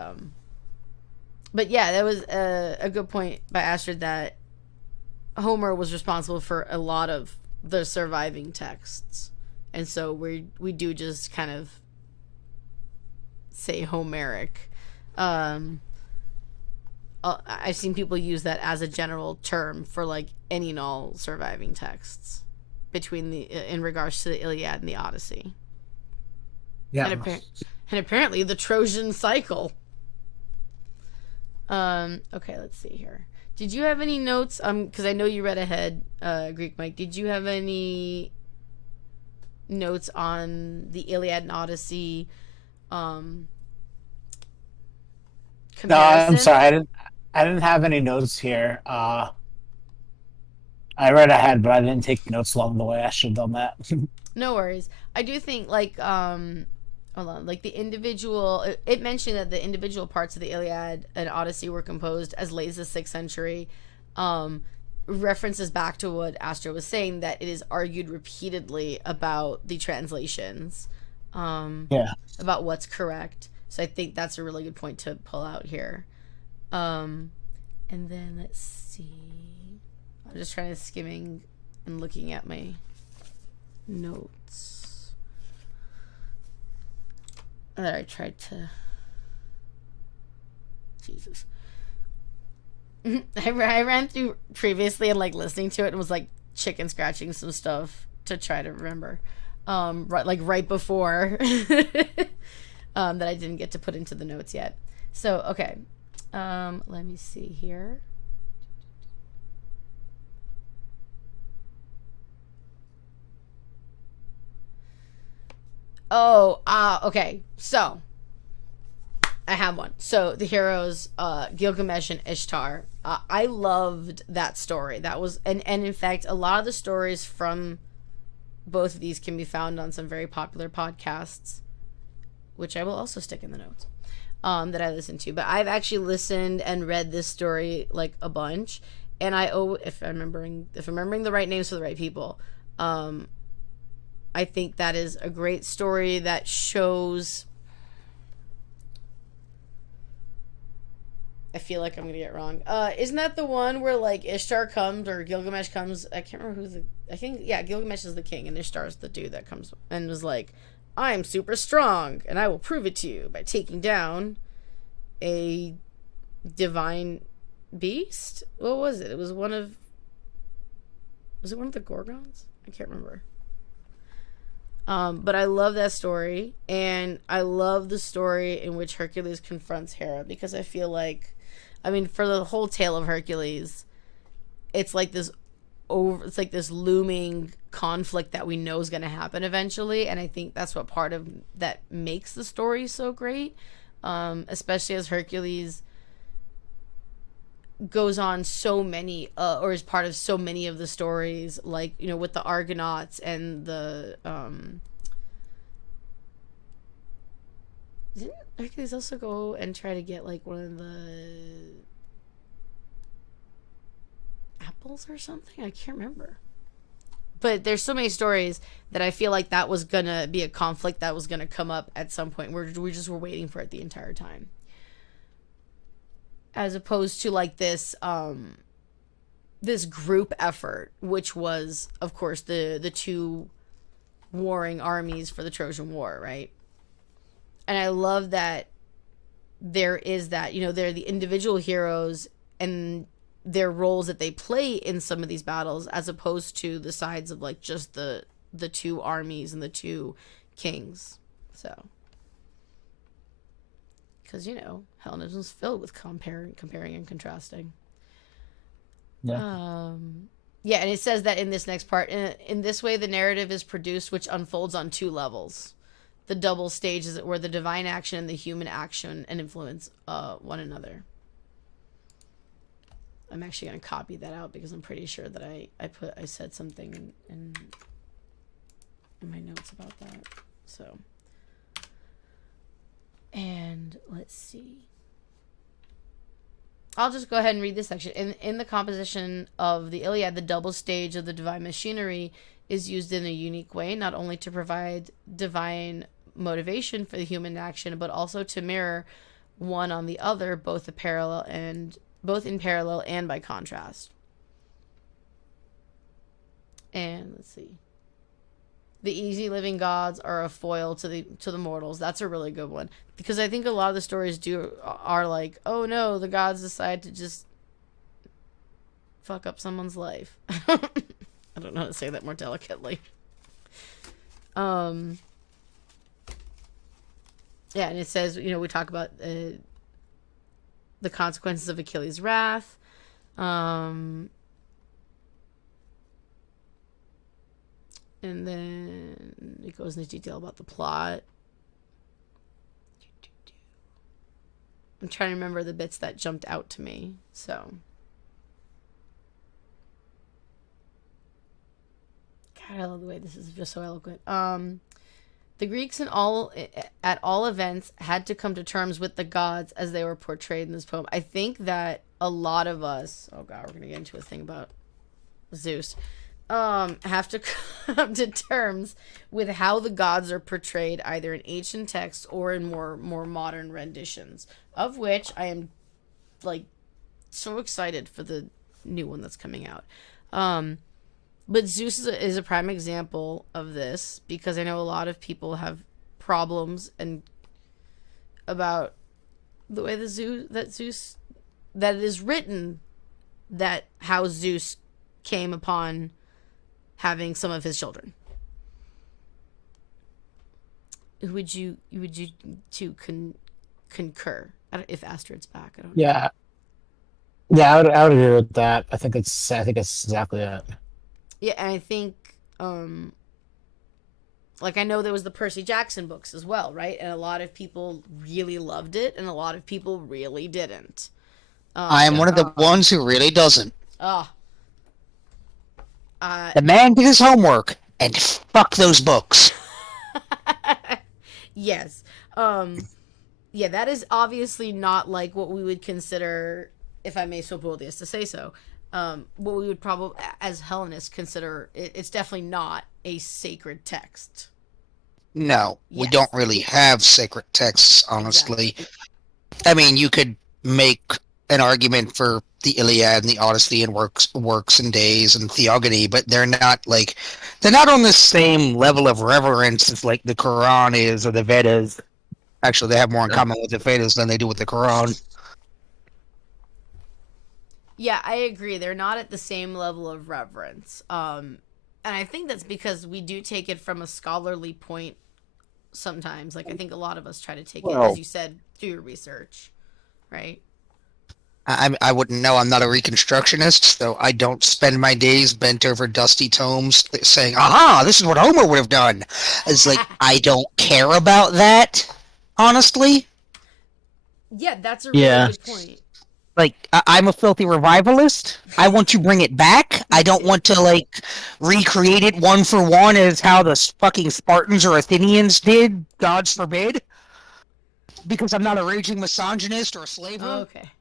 yeah, that was a good point by Astrid that Homer was responsible for a lot of the surviving texts, and so we do just kind of say Homeric. I've seen people use that as a general term for like any and all surviving texts in regards to the Iliad and the Odyssey. Yeah. And apparently the Trojan Cycle. Okay, let's see here. Did you have any notes? Because I know you read ahead, Greek Mike. Did you have any notes on the Iliad and Odyssey? No, Comparison? I'm sorry. I didn't have any notes here. I read ahead, but I didn't take notes along the way. I should have done that. No worries. I do think like hold on, like the individual. It mentioned that the individual parts of the Iliad and Odyssey were composed as late as the 6th century. References back to what Astra was saying, that it is argued repeatedly about the translations. Yeah. About what's correct. So I think that's a really good point to pull out here. And then let's see. I'm just trying to skimming and looking at my notes that I tried to. Jesus. I ran through previously and like listening to it and was like chicken scratching some stuff to try to remember. Right before that I didn't get to put into the notes yet. So, okay. Let me see here. Oh, okay. So, I have one. So, the heroes, Gilgamesh and Ishtar. I loved that story. That was, and in fact, a lot of the stories from both of these can be found on some very popular podcasts, which I will also stick in the notes, that I listen to. But I've actually listened and read this story like a bunch, and if I'm remembering the right names for the right people, I think that is a great story that shows. I feel like I'm gonna get it wrong. Isn't that the one where like Ishtar comes or Gilgamesh comes? I can't remember Gilgamesh is the king and Ishtar's the dude that comes and was like, "I'm super strong and I will prove it to you by taking down a divine beast." What was it? Was it one of the Gorgons? I can't remember. But I love that story, and I love the story in which Hercules confronts Hera, because I feel like, I mean, for the whole tale of Hercules, it's like this looming conflict that we know is going to happen eventually, and I think that's what part of that makes the story so great, especially as Hercules goes on so many or is part of so many of the stories, like, you know, with the Argonauts and the didn't Hercules also go and try to get like one of the apples or something? I can't remember, but there's so many stories that I feel like that was gonna be a conflict that was gonna come up at some point. We just were waiting for it the entire time, as opposed to like this this group effort, which was, of course, the two warring armies for the Trojan War, right? And I love that there is that, you know, they're the individual heroes and their roles that they play in some of these battles, as opposed to the sides of like just the two armies and the two kings. So, because, you know, Hellenism is filled with comparing and contrasting. Yeah. Yeah, and it says that in this next part, in this way, the narrative is produced, which unfolds on two levels. The double stage is where the divine action and the human action and influence one another. I'm actually going to copy that out because I'm pretty sure that I said something in my notes about that. So, and let's see. I'll just go ahead and read this section. In the composition of the Iliad, the double stage of the divine machinery is used in a unique way, not only to provide divine motivation for the human action, but also to mirror one on the other, both in parallel and by contrast. And let's see. The easy living gods are a foil to the mortals. That's a really good one, because I think a lot of the stories are like, oh no, the gods decide to just fuck up someone's life. I don't know how to say that more delicately. Yeah, and it says, you know, we talk about the consequences of Achilles' wrath. And then it goes into detail about the plot. I'm trying to remember the bits that jumped out to me. So, God, I love the way this is just so eloquent. The Greeks at all events had to come to terms with the gods as they were portrayed in this poem. I think that a lot of us, oh God, we're gonna get into a thing about Zeus, have to come to terms with how the gods are portrayed either in ancient texts or in more modern renditions, of which I am like so excited for the new one that's coming out. But Zeus is a prime example of this, because I know a lot of people have problems and about the way that it is written, that how Zeus came upon having some of his children. Would you concur? if Astrid's back. I don't know. Yeah. Yeah, I would agree with that. I think it's exactly it. Yeah, and I think like I know there was the Percy Jackson books as well, right? And a lot of people really loved it, and a lot of people really didn't. I am one of the ones who really doesn't. Oh. The man did his homework, and fuck those books. Yes. Yeah, that is obviously not like what we would consider, if I may so boldly as to say so, what we would probably, as Hellenists, consider. It's definitely not a sacred text. No, we Yes. don't really have sacred texts, honestly. Exactly. I mean, you could make an argument for the Iliad and the Odyssey and works and days and theogony, but they're not on the same level of reverence as like the Quran is or the Vedas. Actually, they have more in common with the Vedas than they do with the Quran. Yeah, I agree. They're not at the same level of reverence. And I think that's because we do take it from a scholarly point sometimes. Like, I think a lot of us try to take it, as you said, through your research, right? I wouldn't know. I'm not a Reconstructionist, so I don't spend my days bent over dusty tomes saying, aha, this is what Homer would have done. It's like, I don't care about that, honestly. Yeah, that's a really good point. Like, I'm a filthy revivalist. I want to bring it back. I don't want to, like, recreate it one for one as how the fucking Spartans or Athenians did. God forbid. Because I'm not a raging misogynist or a slaver. Oh, okay.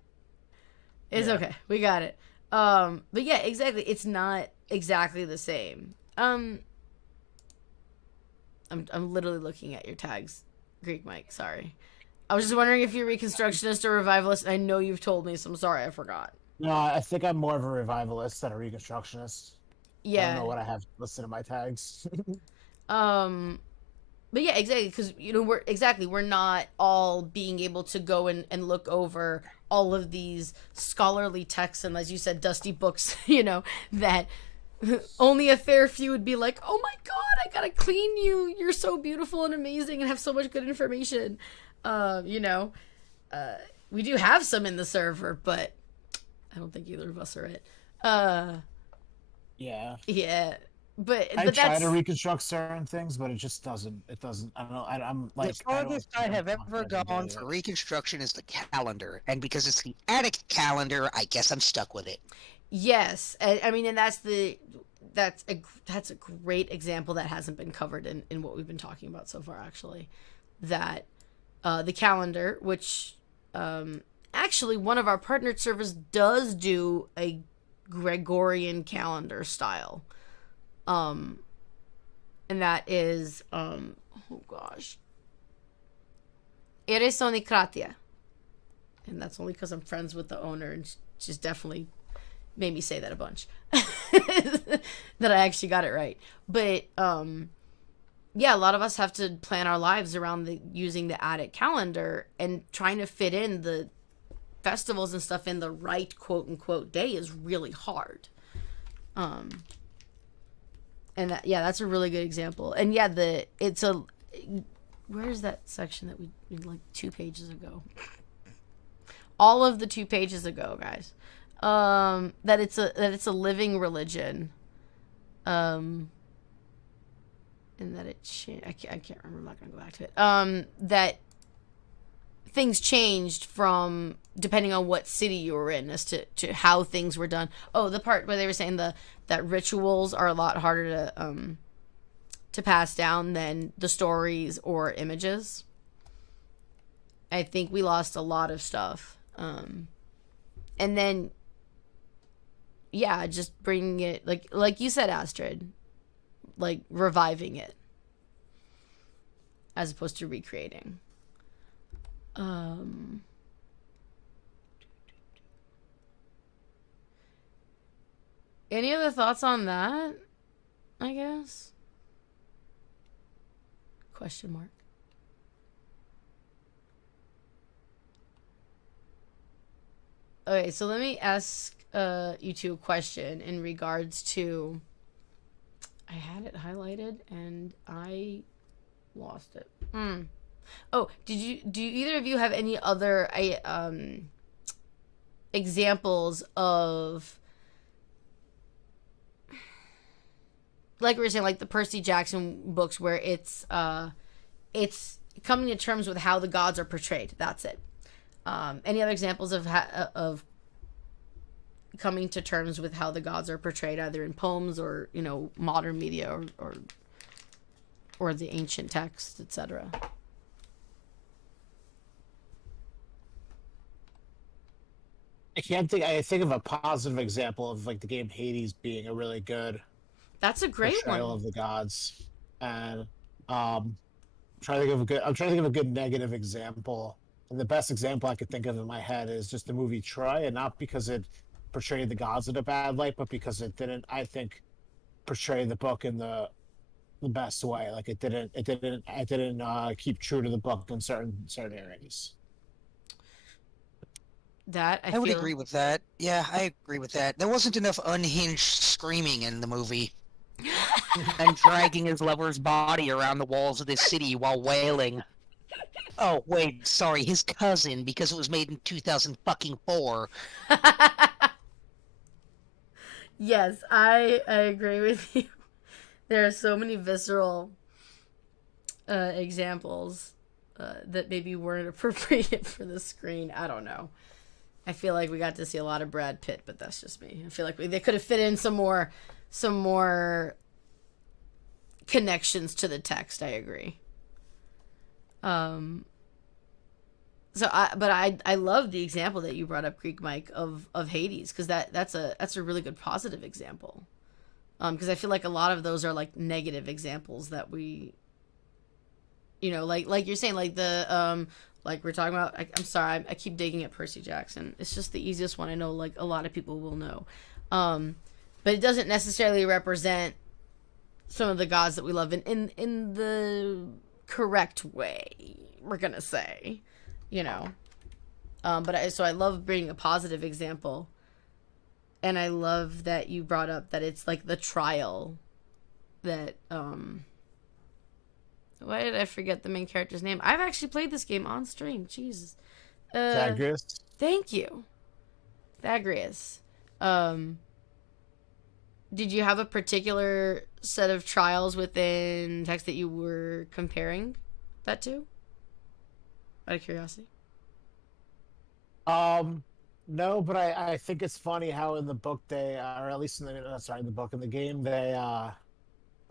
It's okay. We got it. But yeah, exactly. It's not exactly the same. I'm literally looking at your tags, Greek Mike. Sorry. I was just wondering if you're Reconstructionist or Revivalist. I know you've told me, so I'm sorry I forgot. No, I think I'm more of a revivalist than a Reconstructionist. Yeah. I don't know what I have listed in my tags. But yeah, exactly, because we're not all being able to go and look over all of these scholarly texts and, as you said, dusty books, that only a fair few would be like, oh my god, I gotta clean you, you're so beautiful and amazing and have so much good information. We do have some in the server, but I don't think either of us are it. Yeah. But I that's... try to reconstruct certain things, but it just doesn't. It doesn't. I don't know. I'm like the farthest I have ever gone for Reconstruction is the calendar, and because it's the Attic calendar, I guess I'm stuck with it. Yes, I mean, and that's a great example that hasn't been covered in what we've been talking about so far. Actually, that the calendar, which actually one of our partnered servers does do a Gregorian calendar style. And that is, Eresonikratia. And that's only because I'm friends with the owner, and she's definitely made me say that a bunch. That I actually got it right. But, yeah, a lot of us have to plan our lives around using the Attic calendar, and trying to fit in the festivals and stuff in the right quote-unquote day is really hard. And that's a really good example. And yeah, where's that section that we like 2 pages ago? All of the 2 pages ago, guys. That it's a living religion. And that I can't remember. I'm not gonna go back to it. That things changed from depending on what city you were in as to how things were done. Oh, the part where they were saying that rituals are a lot harder to pass down than the stories or images. I think we lost a lot of stuff. And then, yeah, just bringing it, like you said, Astrid, like reviving it as opposed to recreating. Any other thoughts on that? I guess. Question mark. Okay, so let me ask you two a question in regards to... I had it highlighted and I lost it. Oh, do either of you have any other examples of, like we were saying, like the Percy Jackson books where it's coming to terms with how the gods are portrayed. That's it. Any other examples of coming to terms with how the gods are portrayed, either in poems or, you know, modern media or the ancient texts, etc.? I think of a positive example of like the game Hades being a really good That's a great portrayal one. of the gods, and trying to think of a good. I'm trying to think of a good negative example, and the best example I could think of in my head is just the movie Troy, and not because it portrayed the gods in a bad light, but because it didn't, I think, portray the book in the best way. Like it didn't keep true to the book in certain areas. That I would feel agree with that. Yeah, I agree with that. There wasn't enough unhinged screaming in the movie and dragging his lover's body around the walls of this city while wailing. Oh, wait, sorry, his cousin, because it was made in 2004. Yes, I agree with you. There are so many visceral examples that maybe weren't appropriate for the screen. I don't know. I feel like we got to see a lot of Brad Pitt, but that's just me. I feel like they could have fit in some more connections to the text. I agree. I love the example that you brought up, Greek Mike, of Hades, because that's a really good positive example. Because I feel like a lot of those are like negative examples that we, you know, like you're saying, like the like we're talking about. I'm sorry, I keep digging at Percy Jackson. It's just the easiest one I know. Like a lot of people will know, but it doesn't necessarily represent some of the gods that we love in the correct way. We're gonna say, you know. So I love bringing a positive example, and I love that you brought up that it's like the trial that why did I forget the main character's name? I've actually played this game on stream. Jesus. Zagreus. Thank you. Zagreus. Did you have a particular set of trials within text that you were comparing that to? Out of curiosity. No, but I think it's funny how in the book they, or at least in the game they,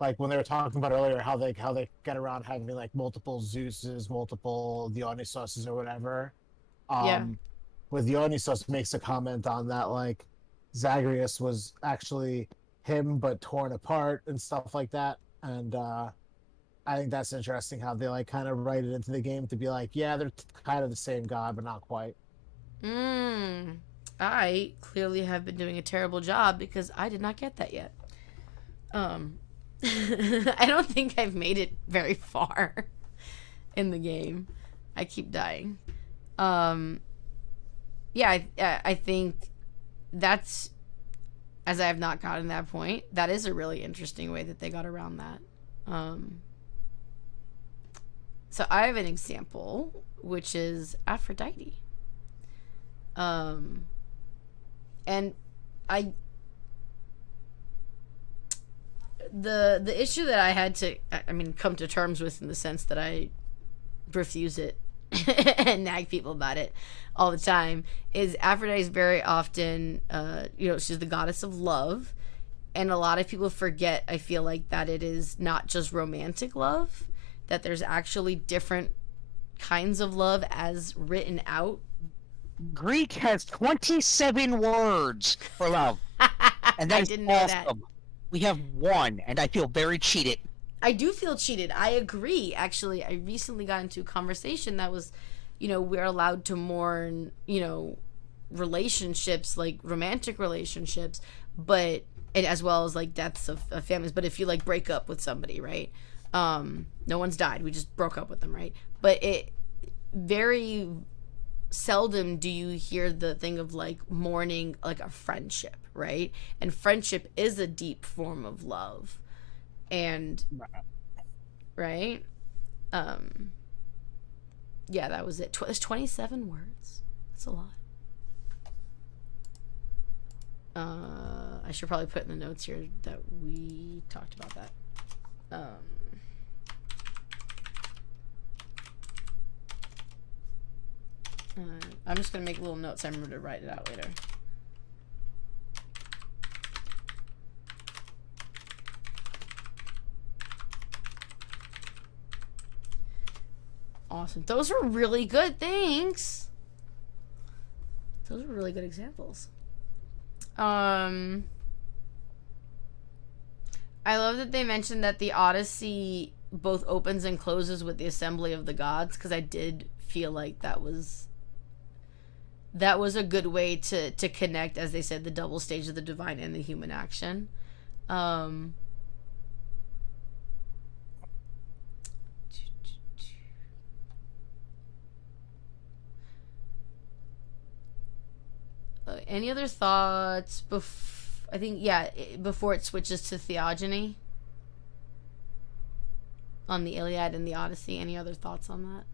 like when they were talking about earlier how they get around having like multiple Zeuses, multiple Dionysuses or whatever. Yeah. With Dionysus makes a comment on that, like Zagreus was actually him but torn apart and stuff like that, and I think that's interesting how they like kind of write it into the game to be like, yeah, they're kind of the same god but not quite. I clearly have been doing a terrible job because I did not get that yet. I don't think I've made it very far in the game. I keep dying. Yeah, I think that's, as I have not gotten that point, that is a really interesting way that they got around that. So I have an example, which is Aphrodite. And the issue that I had to, come to terms with, in the sense that I refuse it and nag people about it all the time, is Aphrodite is very often, she's the goddess of love, and a lot of people forget, I feel like, that it is not just romantic love, that there's actually different kinds of love as written out. Greek has 27 words for love, and that's I didn't know that. We have one, and I feel very cheated. I do feel cheated. I agree. Actually, I recently got into a conversation that was, we're allowed to mourn, relationships, like romantic relationships, but as well as like deaths of families. But if you like break up with somebody, right? No one's died. We just broke up with them, right? But it very seldom do you hear the thing of like mourning like a friendship, right? And friendship is a deep form of love, and right. Yeah, that was it. It's 27 words. That's a lot. I should probably put in the notes here that we talked about that. I'm just going to make little notes. I remember to write it out later. Awesome. Those were really good. Thanks. Those were really good examples. I love that they mentioned that the Odyssey both opens and closes with the assembly of the gods, because I did feel like that was a good way to connect, as they said, the double stage of the divine and the human action. Any other thoughts? I think, yeah, before it switches to theogony on the Iliad and the Odyssey. Any other thoughts on that?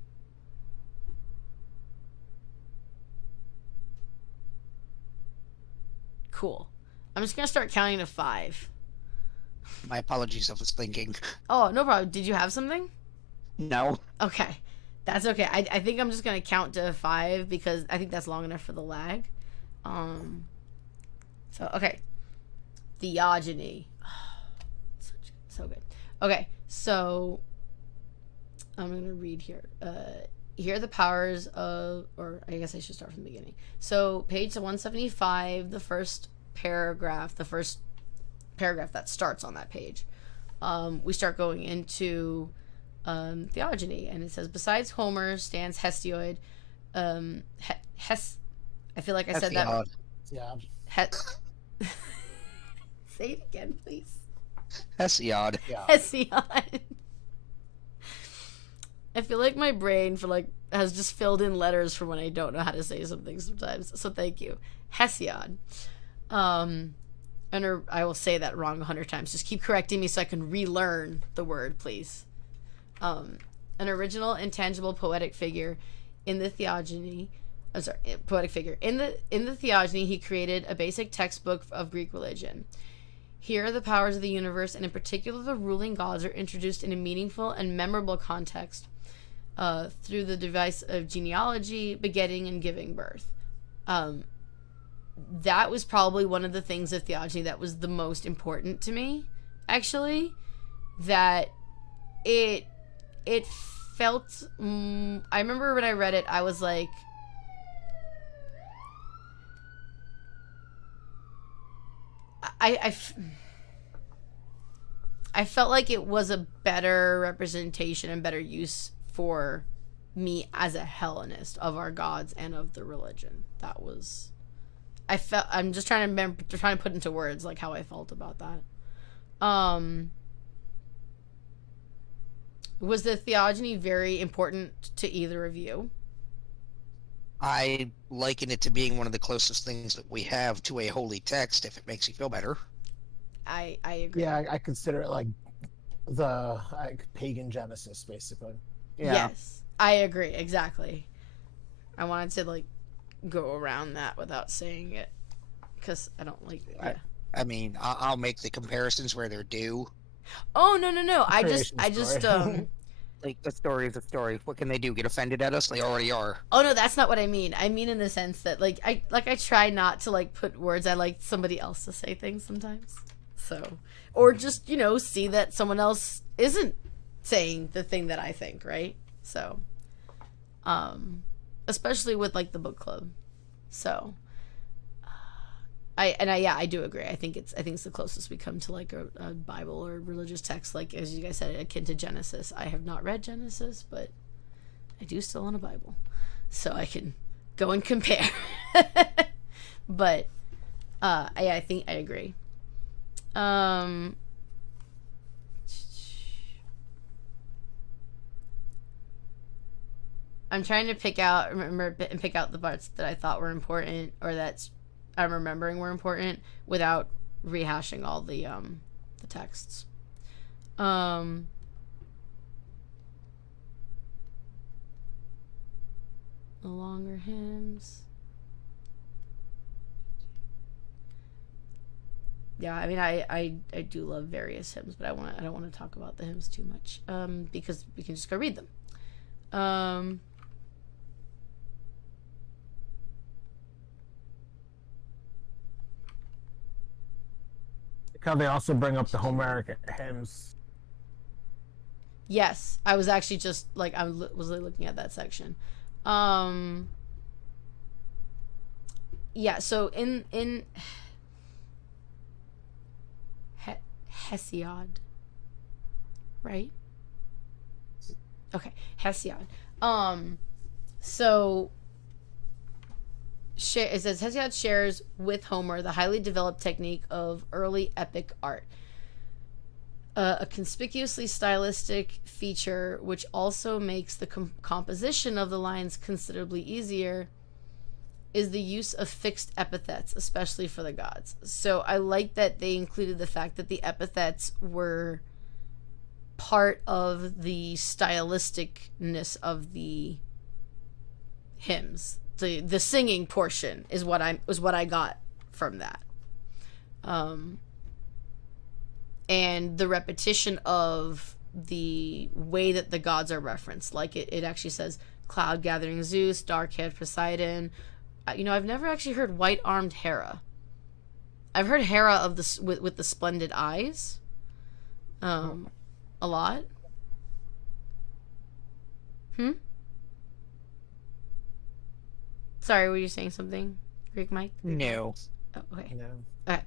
Cool. I'm just going to start counting to 5. My apologies, I was thinking. Oh, no problem. Did you have something? No. Okay. That's okay. I think I'm just going to count to 5 because I think that's long enough for the lag. So, okay. Theogony. So good. Okay, so I'm going to read here. Here are the powers of, or I guess I should start from the beginning. So, page 175, the first paragraph that starts on that page. We start going into theogony, and it says, besides Homer stands Hesiod. I feel like I said that. Yeah. Say it again, please. Hesiod. Yeah. Hesiod. I feel like my brain has just filled in letters for when I don't know how to say something sometimes. So thank you. Hesiod. And I will say that wrong 100 times. Just keep correcting me so I can relearn the word, please. An original, intangible, poetic figure in the theogony. I'm sorry, poetic figure. In the theogony, he created a basic textbook of Greek religion. Here are the powers of the universe, and in particular the ruling gods, are introduced in a meaningful and memorable context through the device of genealogy, begetting, and giving birth. That was probably one of the things of theogony that was the most important to me, actually. That it felt... I remember when I read it, I was like... I felt like it was a better representation and better use for me as a Hellenist of our gods and of the religion. That was... I'm just trying to remember, trying to put into words like how I felt about that. Was the theogony very important to either of you? I liken it to being one of the closest things that we have to a holy text, if it makes you feel better. I agree. Yeah, I consider it like the pagan Genesis, basically. Yeah. Yes, I agree, exactly. I wanted to go around that without saying it because I don't like it. Yeah. I mean, I'll make the comparisons where they're due. Oh, no. I just Like, the story is a story. What can they do? Get offended at us? They already are. Oh no, that's not what I mean. I mean in the sense that I try not to put words. I like somebody else to say things sometimes. So, or just see that someone else isn't saying the thing that I think, right? So, especially with the book club. So, I do agree. I think it's the closest we come to a Bible or religious text, as you guys said, akin to Genesis. I have not read Genesis, but I do still own a Bible, so I can go and compare. But I think I agree. I'm trying to pick out the parts that I thought were important, or that's I'm remembering were important, without rehashing all the texts. the longer hymns. Yeah, I mean, I do love various hymns, but I don't want to talk about the hymns too much, because we can just go read them. How they also bring up the Homeric hymns. Yes, I was actually just like was looking at that section. Yeah, so in Hesiod, right? Okay, Hesiod. So it says Hesiod shares with Homer the highly developed technique of early epic art. A conspicuously stylistic feature which also makes the composition of the lines considerably easier is the use of fixed epithets, especially for the gods. So I like that they included the fact that the epithets were part of the stylisticness of the hymns. The singing portion is what I got from that. And the repetition of the way that the gods are referenced. Like it actually says cloud gathering Zeus, dark haired Poseidon. I've never actually heard white armed Hera. I've heard Hera of the with the splendid eyes. A lot. Sorry, were you saying something, Greek Mike? No. Oh, okay. No. Okay.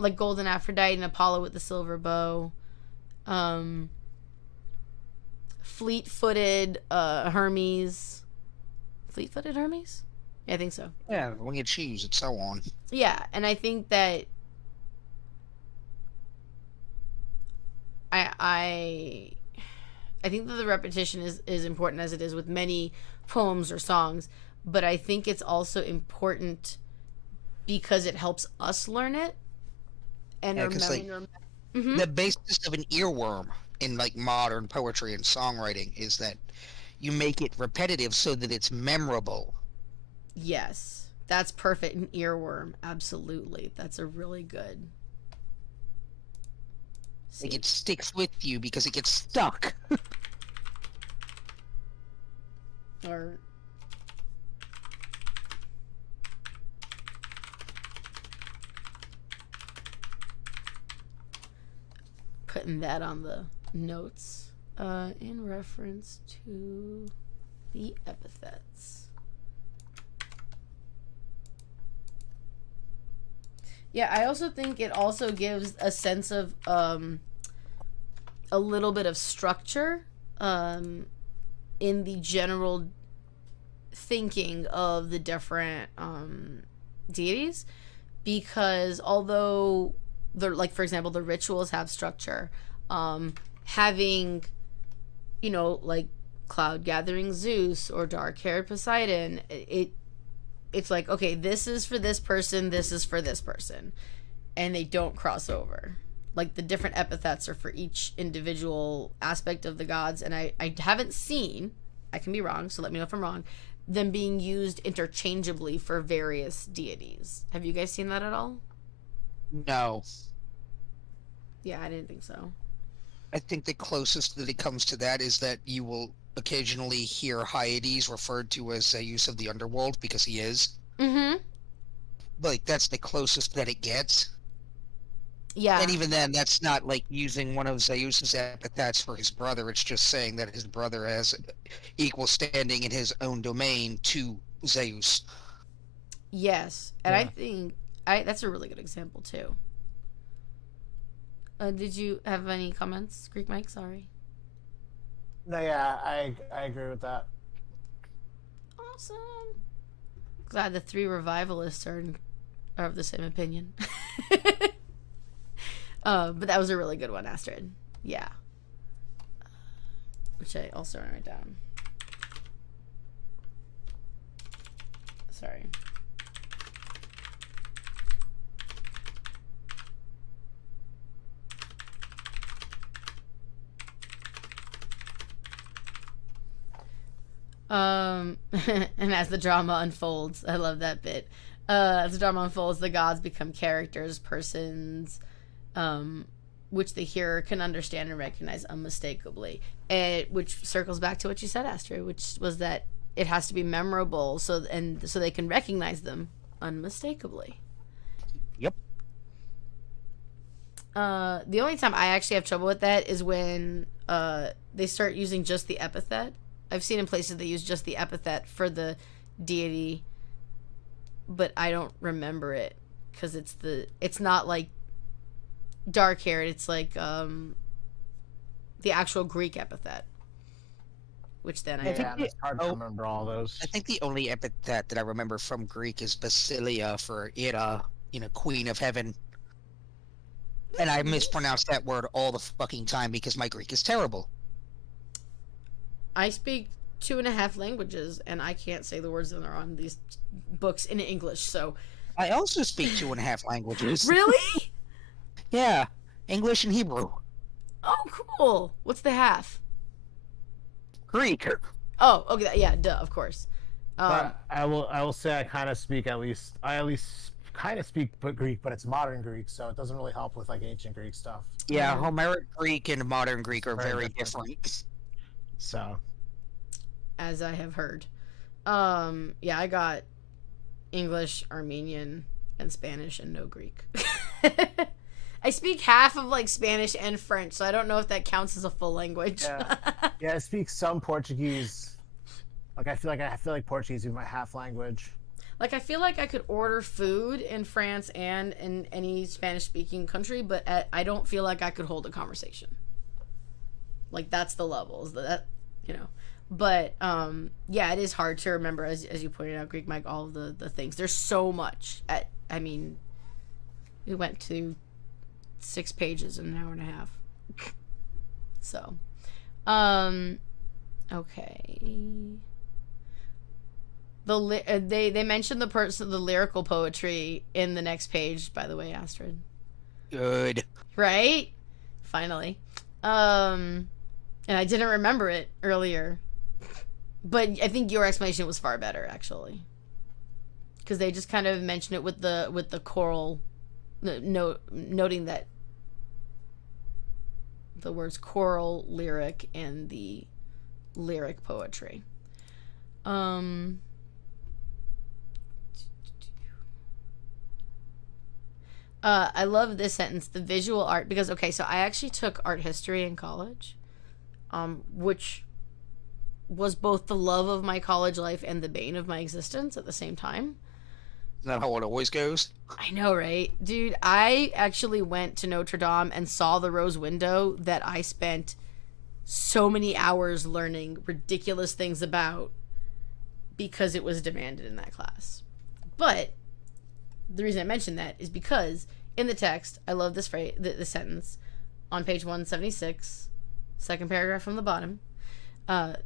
Like golden Aphrodite and Apollo with the silver bow. Fleet-footed Hermes. Fleet-footed Hermes? Yeah, I think so. Yeah, winged shoes and so on. Yeah, and I think that I think that the repetition is important, as it is with many poems or songs, but I think it's also important because it helps us learn it and remember. The basis of an earworm in like modern poetry and songwriting is that you make it repetitive so that it's memorable. Yes, that's perfect. An earworm, absolutely. That's a really good. Like it sticks with you because it gets stuck. Or putting that on the notes in reference to the epithets. Yeah, I also think it also gives a sense of a little bit of structure in the general thinking of the different deities, because although like for example the rituals have structure, having like cloud gathering Zeus or dark haired Poseidon, it's like, okay, this is for this person, this is for this person, and they don't cross over. Like the different epithets are for each individual aspect of the gods, and I haven't seen, I can be wrong, so let me know if I'm wrong, them being used interchangeably for various deities. Have you guys seen that at all? No. Yeah, I didn't think so. I think the closest that it comes to that is that you will occasionally hear Hyades referred to as Zeus of the underworld, because he is. Like, that's the closest that it gets. Yeah. And even then, that's not like using one of Zeus's epithets for his brother. It's just saying that his brother has equal standing in his own domain to Zeus. Yes. And yeah. I think that's a really good example, too. Did you have any comments, Greek Mike? Sorry. No, yeah, I agree with that. Awesome. Glad the three revivalists are of the same opinion. But that was a really good one, Astrid. Yeah. Which I also wrote down. Sorry. And as the drama unfolds, I love that bit. As the drama unfolds, the gods become characters, persons, which the hearer can understand and recognize unmistakably. Which circles back to what you said, Astrid, which was that it has to be memorable, so they can recognize them unmistakably. Yep. The only time I actually have trouble with that is when they start using just the epithet. I've seen in places they use just the epithet for the deity, but I don't remember it because it's not like dark haired. It's like the actual Greek epithet, which then it's hard to remember all those. I think the only epithet that I remember from Greek is Basilia for Ida, Queen of Heaven. And I mispronounce that word all the fucking time because my Greek is terrible. I speak 2.5 languages, and I can't say the words that are on these books in English, so... I also speak 2.5 languages. Really? Yeah, English and Hebrew. Oh, cool. What's the half? Greek. Oh, okay, yeah, duh, of course. But I will say I kind of speak kind of speak Greek, but it's modern Greek, so it doesn't really help with like ancient Greek stuff. Yeah, Homeric Greek and modern Greek are very different. So, as I have heard, yeah, I got English, Armenian, and Spanish, and no Greek. I speak half of like Spanish and French, so I don't know if that counts as a full language. Yeah, I speak some Portuguese. Like I feel like Portuguese is my half language. Like, I feel like I could order food in France and in any Spanish-speaking country, but I don't feel like I could hold a conversation. Like, that's the levels. But, yeah, it is hard to remember, as you pointed out, Greek, Mike, all of the things. There's so much. We went to 6 pages in an hour and a half. So, okay... They mentioned the lyrical poetry in the next page, by the way, Astrid. Good. Right? Finally. And I didn't remember it earlier. But I think your explanation was far better, actually. Because they just kind of mentioned it with the choral, noting that the words choral, lyric, and the lyric poetry. I love this sentence, the visual art, because, okay, so I actually took art history in college, which was both the love of my college life and the bane of my existence at the same time. Isn't that how it always goes? I know, right? Dude, I actually went to Notre Dame and saw the rose window that I spent so many hours learning ridiculous things about because it was demanded in that class. But the reason I mentioned that is because in the text, I love this phrase, the sentence on page 176, second paragraph from the bottom.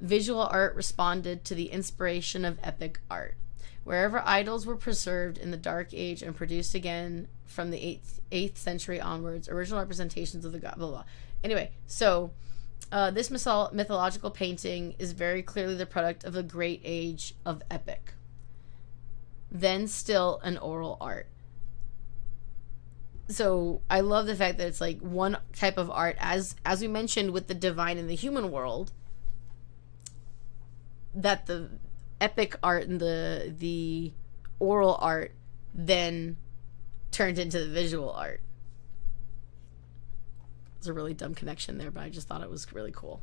Visual art responded to the inspiration of epic art. Wherever idols were preserved in the Dark Age and produced again from the 8th century onwards, original representations of the god, blah, blah. Anyway, so this mythological painting is very clearly the product of a great age of epic. Then still an oral art. So I love the fact that it's like one type of art, as we mentioned with the divine and the human world, that the epic art and the oral art then turned into the visual art. It's a really dumb connection there, but I just thought it was really cool.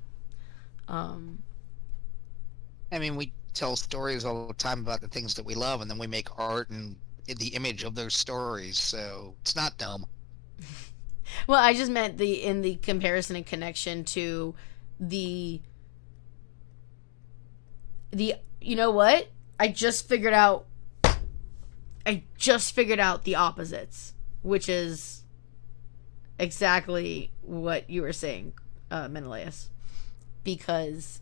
We tell stories all the time about the things that we love, and then we make art and the image of those stories, so it's not dumb. Well, I just meant in the comparison and connection to the you know what? I just figured out the opposites, which is exactly what you were saying, Menelaus, because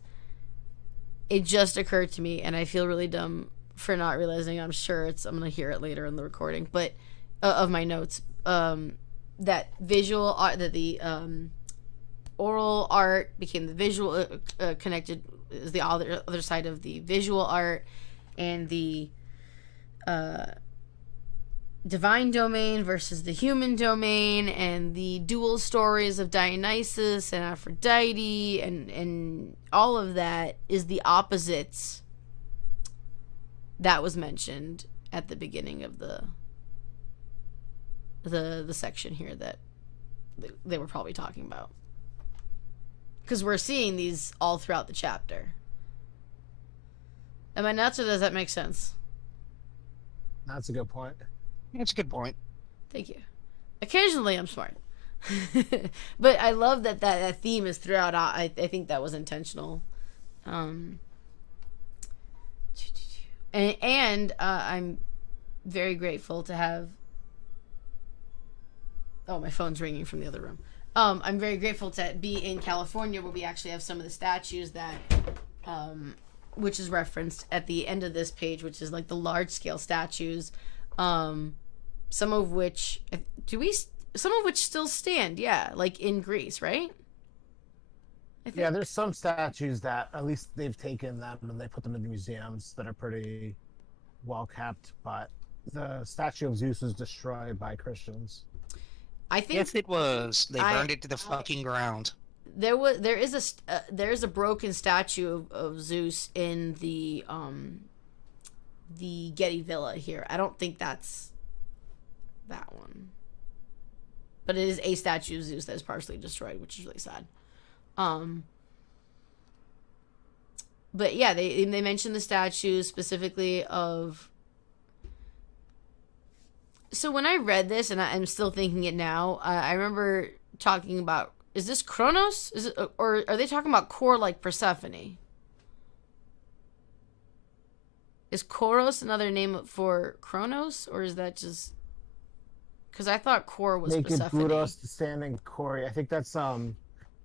it just occurred to me, and I feel really dumb for not realizing. I'm sure I'm gonna hear it later in the recording, but of my notes, that visual art, that the oral art became the visual, connected is the other side of the visual art and the divine domain versus the human domain, and the dual stories of Dionysus and Aphrodite, and all of that is the opposites that was mentioned at the beginning of the section here that they were probably talking about, because we're seeing these all throughout the chapter. Am I nuts, or does that make sense? That's a good point. That's a good point. Thank you. Occasionally I'm smart. But I love that theme is throughout. I think that was intentional. And I'm very grateful to have... Oh, my phone's ringing from the other room. I'm very grateful to be in California, where we actually have some of the statues that... which is referenced at the end of this page, which is like the large-scale statues. Some of which still stand, yeah, like in Greece, right? I think. Yeah, there's some statues that at least they've taken them and they put them in museums that are pretty well kept, but the statue of Zeus was destroyed by Christians. I think Yes, it was. They burned it to the fucking ground. there is a broken statue of Zeus in the Getty Villa here. I don't think that's that one, but it is a statue of Zeus that is partially destroyed, which is really sad. But yeah, they mention the statues specifically of... So when I read this, and I'm still thinking it now, I remember talking about, is this Kronos? Is it, or are they talking about Kor like Persephone? Is Koros another name for Kronos, or is that just... Because I thought Kor was Naked Persephone. Goudos, the standing Cory. I think that's the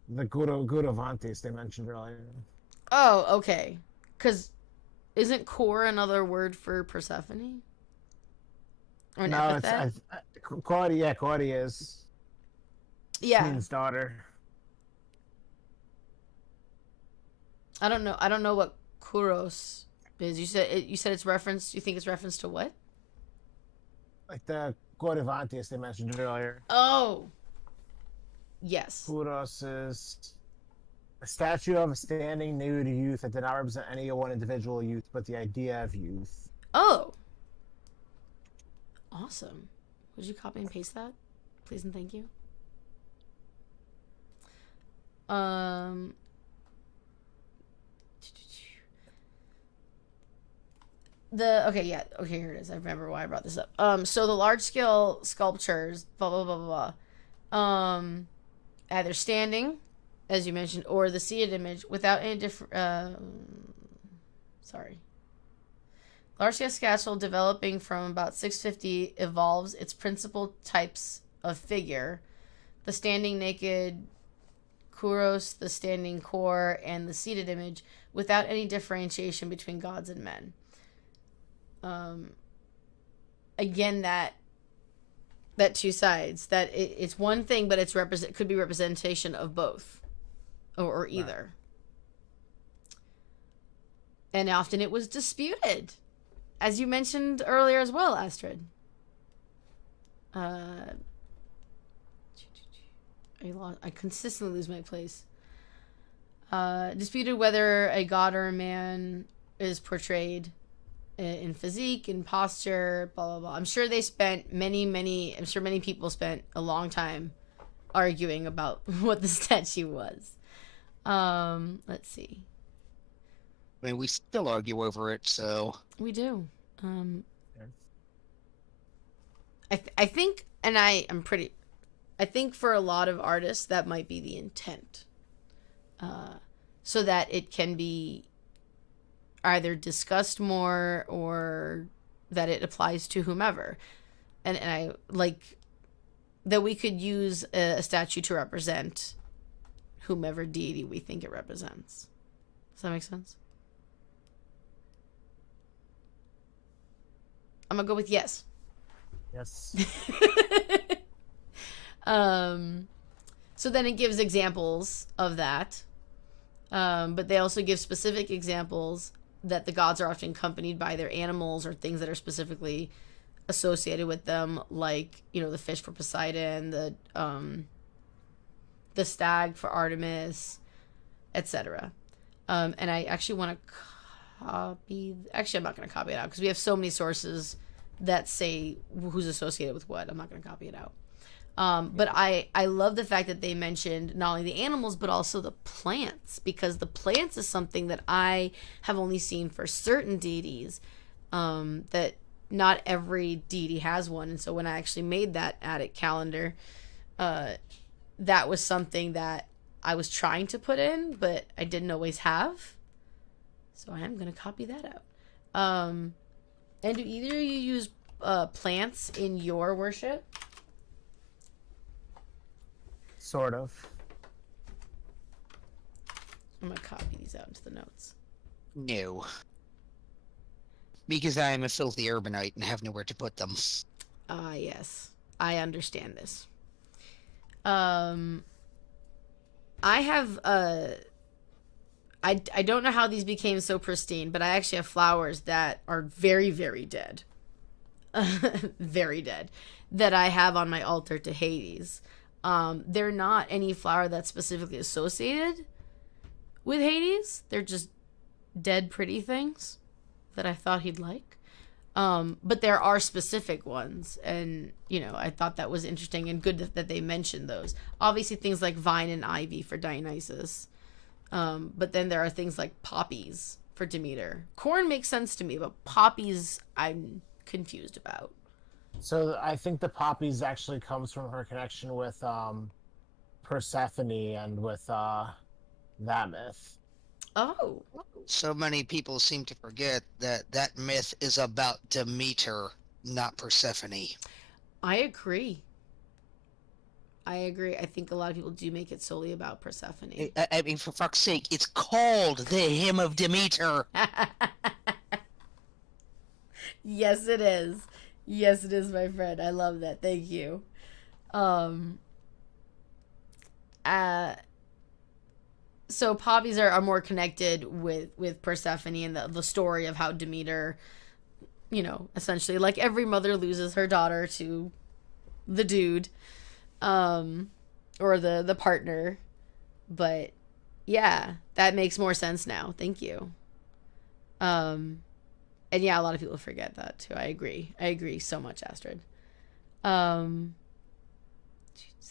Goudavantes they mentioned earlier. Oh, okay. Because isn't Kor another word for Persephone? Or an No, epithet? Cory. Yeah, Cory is. Yeah. Queen's daughter. I don't know what Kuros is. You said it's referenced. You think it's referenced to what? Like the Goudavantes they mentioned earlier. Oh. Yes. Goudos is a statue of a standing nude youth that did not represent any one individual youth, but the idea of youth. Oh. Awesome. Would you copy and paste that, please and thank you? Here it is. I remember why I brought this up. So the large scale sculptures, blah blah blah blah blah, either standing, as you mentioned, or the seated image without any different. Large scale castle developing from about 650 evolves its principal types of figure: the standing naked Kuros, the standing Kor, and the seated image, without any differentiation between gods and men. Again, that two sides, that it's one thing, but it's could be representation of both, or either. Right. And often it was disputed, as you mentioned earlier as well, Astrid. I consistently lose my place. Disputed whether a god or a man is portrayed in physique, in posture, blah blah blah. I'm sure they spent many people spent a long time arguing about what the statue was. Let's see. I mean, we still argue over it, so we do. I think, and I think for a lot of artists that might be the intent, so that it can be either discussed more or that it applies to whomever, and I like that we could use a statue to represent whomever deity we think it represents. Does that make sense? I'm gonna go with yes. Yes. So then it gives examples of that. But they also give specific examples that the gods are often accompanied by their animals or things that are specifically associated with them, like, the fish for Poseidon, the stag for Artemis, etc. And I actually want to copy. Actually, I'm not going to copy it out because we have so many sources that say who's associated with what. I'm not going to copy it out. But I love the fact that they mentioned not only the animals, but also the plants, because the plants is something that I have only seen for certain deities, that not every deity has one. And so when I actually made that Attic calendar, that was something that I was trying to put in, but I didn't always have. So I am going to copy that out. And do either of you use plants in your worship? Sort of. I'm going to copy these out into the notes. No. Because I am a filthy urbanite and have nowhere to put them. Yes. I understand this. I have, I don't know how these became so pristine, but I actually have flowers that are very, very dead. Very dead. That I have on my altar to Hades. They're not any flower that's specifically associated with Hades. They're just dead pretty things that I thought he'd like. But there are specific ones, and I thought that was interesting and good that they mentioned those. Obviously things like vine and ivy for Dionysus, but then there are things like poppies for Demeter. Corn makes sense to me, but poppies I'm confused about. So I think the poppies actually comes from her connection with Persephone and with that myth. Oh. So many people seem to forget that myth is about Demeter, not Persephone. I agree. I think a lot of people do make it solely about Persephone. I mean, for fuck's sake, it's called the Hymn of Demeter. Yes, it is. Yes, it is, my friend. I love that. Thank you. So poppies are more connected with Persephone and the story of how Demeter, essentially, like every mother loses her daughter to the dude, or the partner. But yeah, that makes more sense now. Thank you. And yeah, a lot of people forget that too. I agree so much, Astrid. So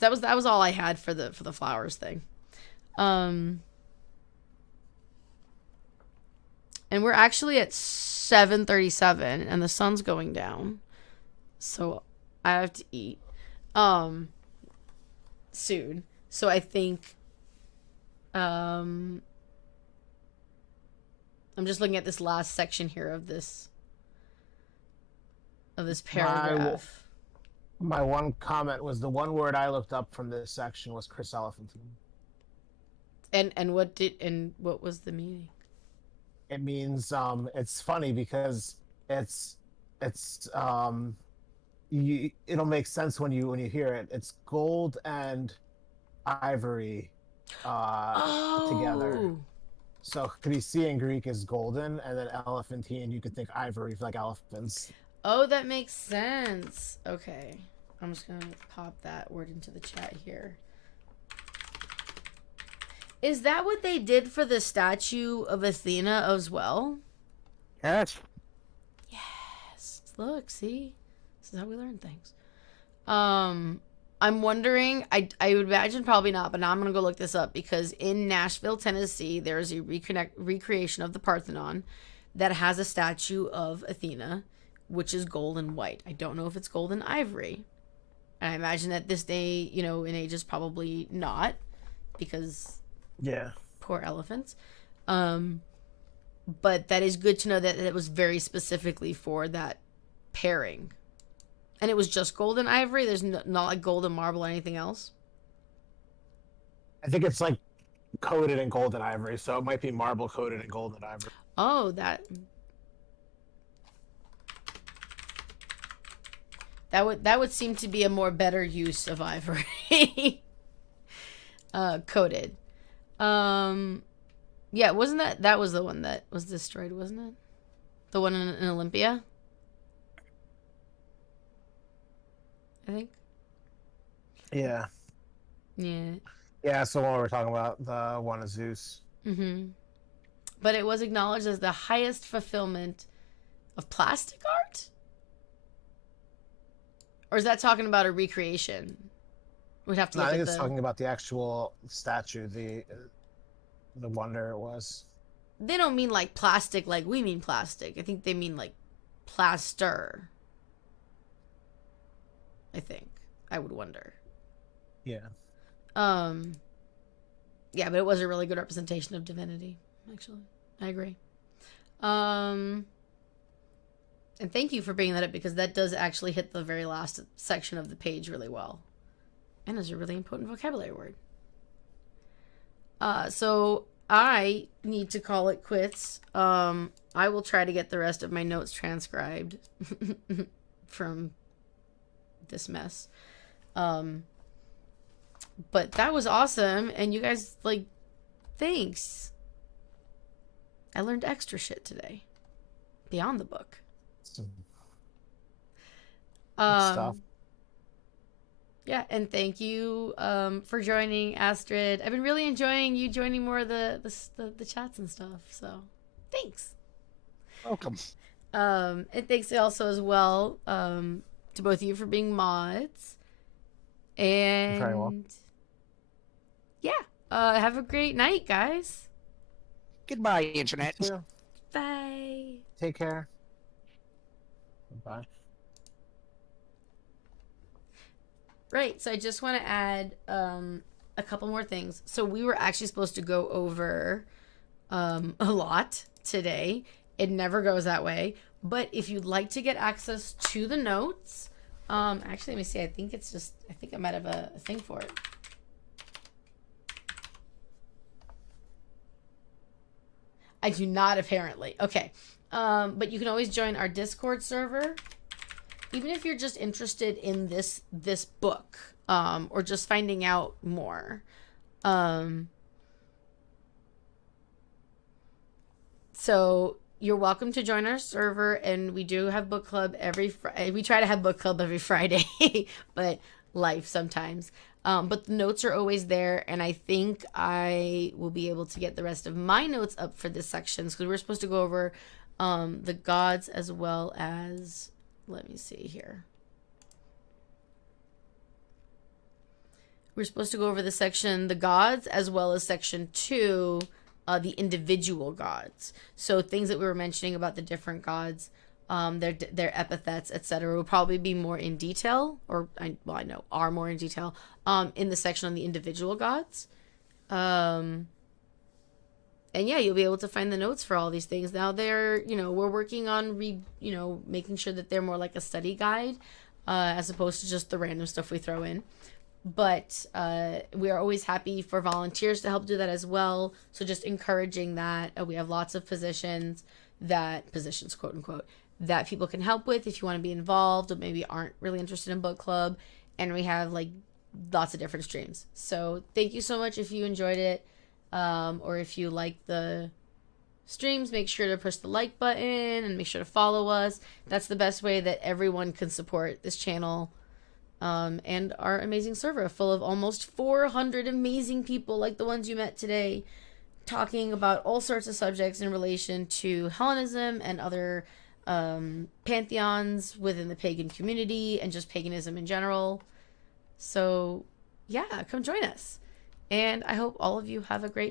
that was all I had for the flowers thing. And we're actually at 7:37 and the sun's going down. So I have to eat soon. So I think I'm just looking at this last section here of this paragraph. My one comment was the one word I looked up from this section was chryselephantine. And what was the meaning? It means it's funny because it'll make sense when you hear it. It's gold and ivory together. So Chrysea in Greek is golden, and then elephantine, you could think ivory for like elephants. Oh, that makes sense. Okay. I'm just going to pop that word into the chat here. Is that what they did for the statue of Athena as well? Yes. Yes. Look, see? This is how we learn things. I'm wondering, I would imagine probably not, but now I'm going to go look this up because in Nashville, Tennessee, there's a recreation of the Parthenon that has a statue of Athena, which is gold and white. I don't know if it's gold and ivory. And I imagine that this day, in ages probably not because poor elephants. But that is good to know that it was very specifically for that pairing. And it was just gold and ivory? There's not like gold and marble or anything else? I think it's like coated in gold and ivory, so it might be marble coated in gold and ivory. Oh, that would seem to be a more better use of ivory. Coated. Yeah, wasn't that was the one that was destroyed, wasn't it? The one in Olympia? I think. Yeah. Yeah. Yeah, that's the one we were talking about, the one of Zeus. Mm-hmm. But it was acknowledged as the highest fulfillment of plastic art? Or is that talking about a recreation? We'd have to No, look I think at it's talking about the actual statue, the wonder it was. They don't mean like plastic like we mean plastic. I think they mean like plaster. I think. I would wonder. Yeah. Yeah, but it was a really good representation of divinity, actually. I agree. And thank you for bringing that up, because that does actually hit the very last section of the page really well. And is a really important vocabulary word. So I need to call it quits. I will try to get the rest of my notes transcribed from this mess. But that was awesome, and you guys, like, thanks. I learned extra shit today. Beyond the book. Stuff. Yeah, and thank you for joining, Astrid. I've been really enjoying you joining more of the chats and stuff, so thanks. Welcome. And thanks also as well to both of you for being mods. And You're very welcome. Yeah, have a great night, guys. Goodbye, Internet. Yeah. Bye. Take care. Bye. Right, so I just want to add a couple more things. So we were actually supposed to go over a lot today. It never goes that way. But if you'd like to get access to the notes, actually, let me see. I think I might have a thing for it. I do not, apparently. Okay. But you can always join our Discord server. Even if you're just interested in this book, or just finding out more. So you're welcome to join our server, and we do have book club every Friday. We try to have book club every Friday, but life sometimes. But the notes are always there, and I think I will be able to get the rest of my notes up for this section, because we're supposed to go over the gods as well as, let me see here. We're supposed to go over the section, the gods, as well as section 2, the individual gods. So things that we were mentioning about the different gods, their epithets, etc., will probably be more in detail, or I know are more in detail, in the section on the individual gods. And yeah, you'll be able to find the notes for all these things. Now they're, we're working on making sure that they're more like a study guide, as opposed to just the random stuff we throw in. But we are always happy for volunteers to help do that as well. So just encouraging that. We have lots of positions, quote unquote, that people can help with if you want to be involved or maybe aren't really interested in book club. And we have like lots of different streams. So thank you so much if you enjoyed it. Or if you like the streams, make sure to push the like button and make sure to follow us. That's the best way that everyone can support this channel. And our amazing server full of almost 400 amazing people like the ones you met today, talking about all sorts of subjects in relation to Hellenism and other pantheons within the pagan community and just paganism in general. So yeah, come join us. And I hope all of you have a great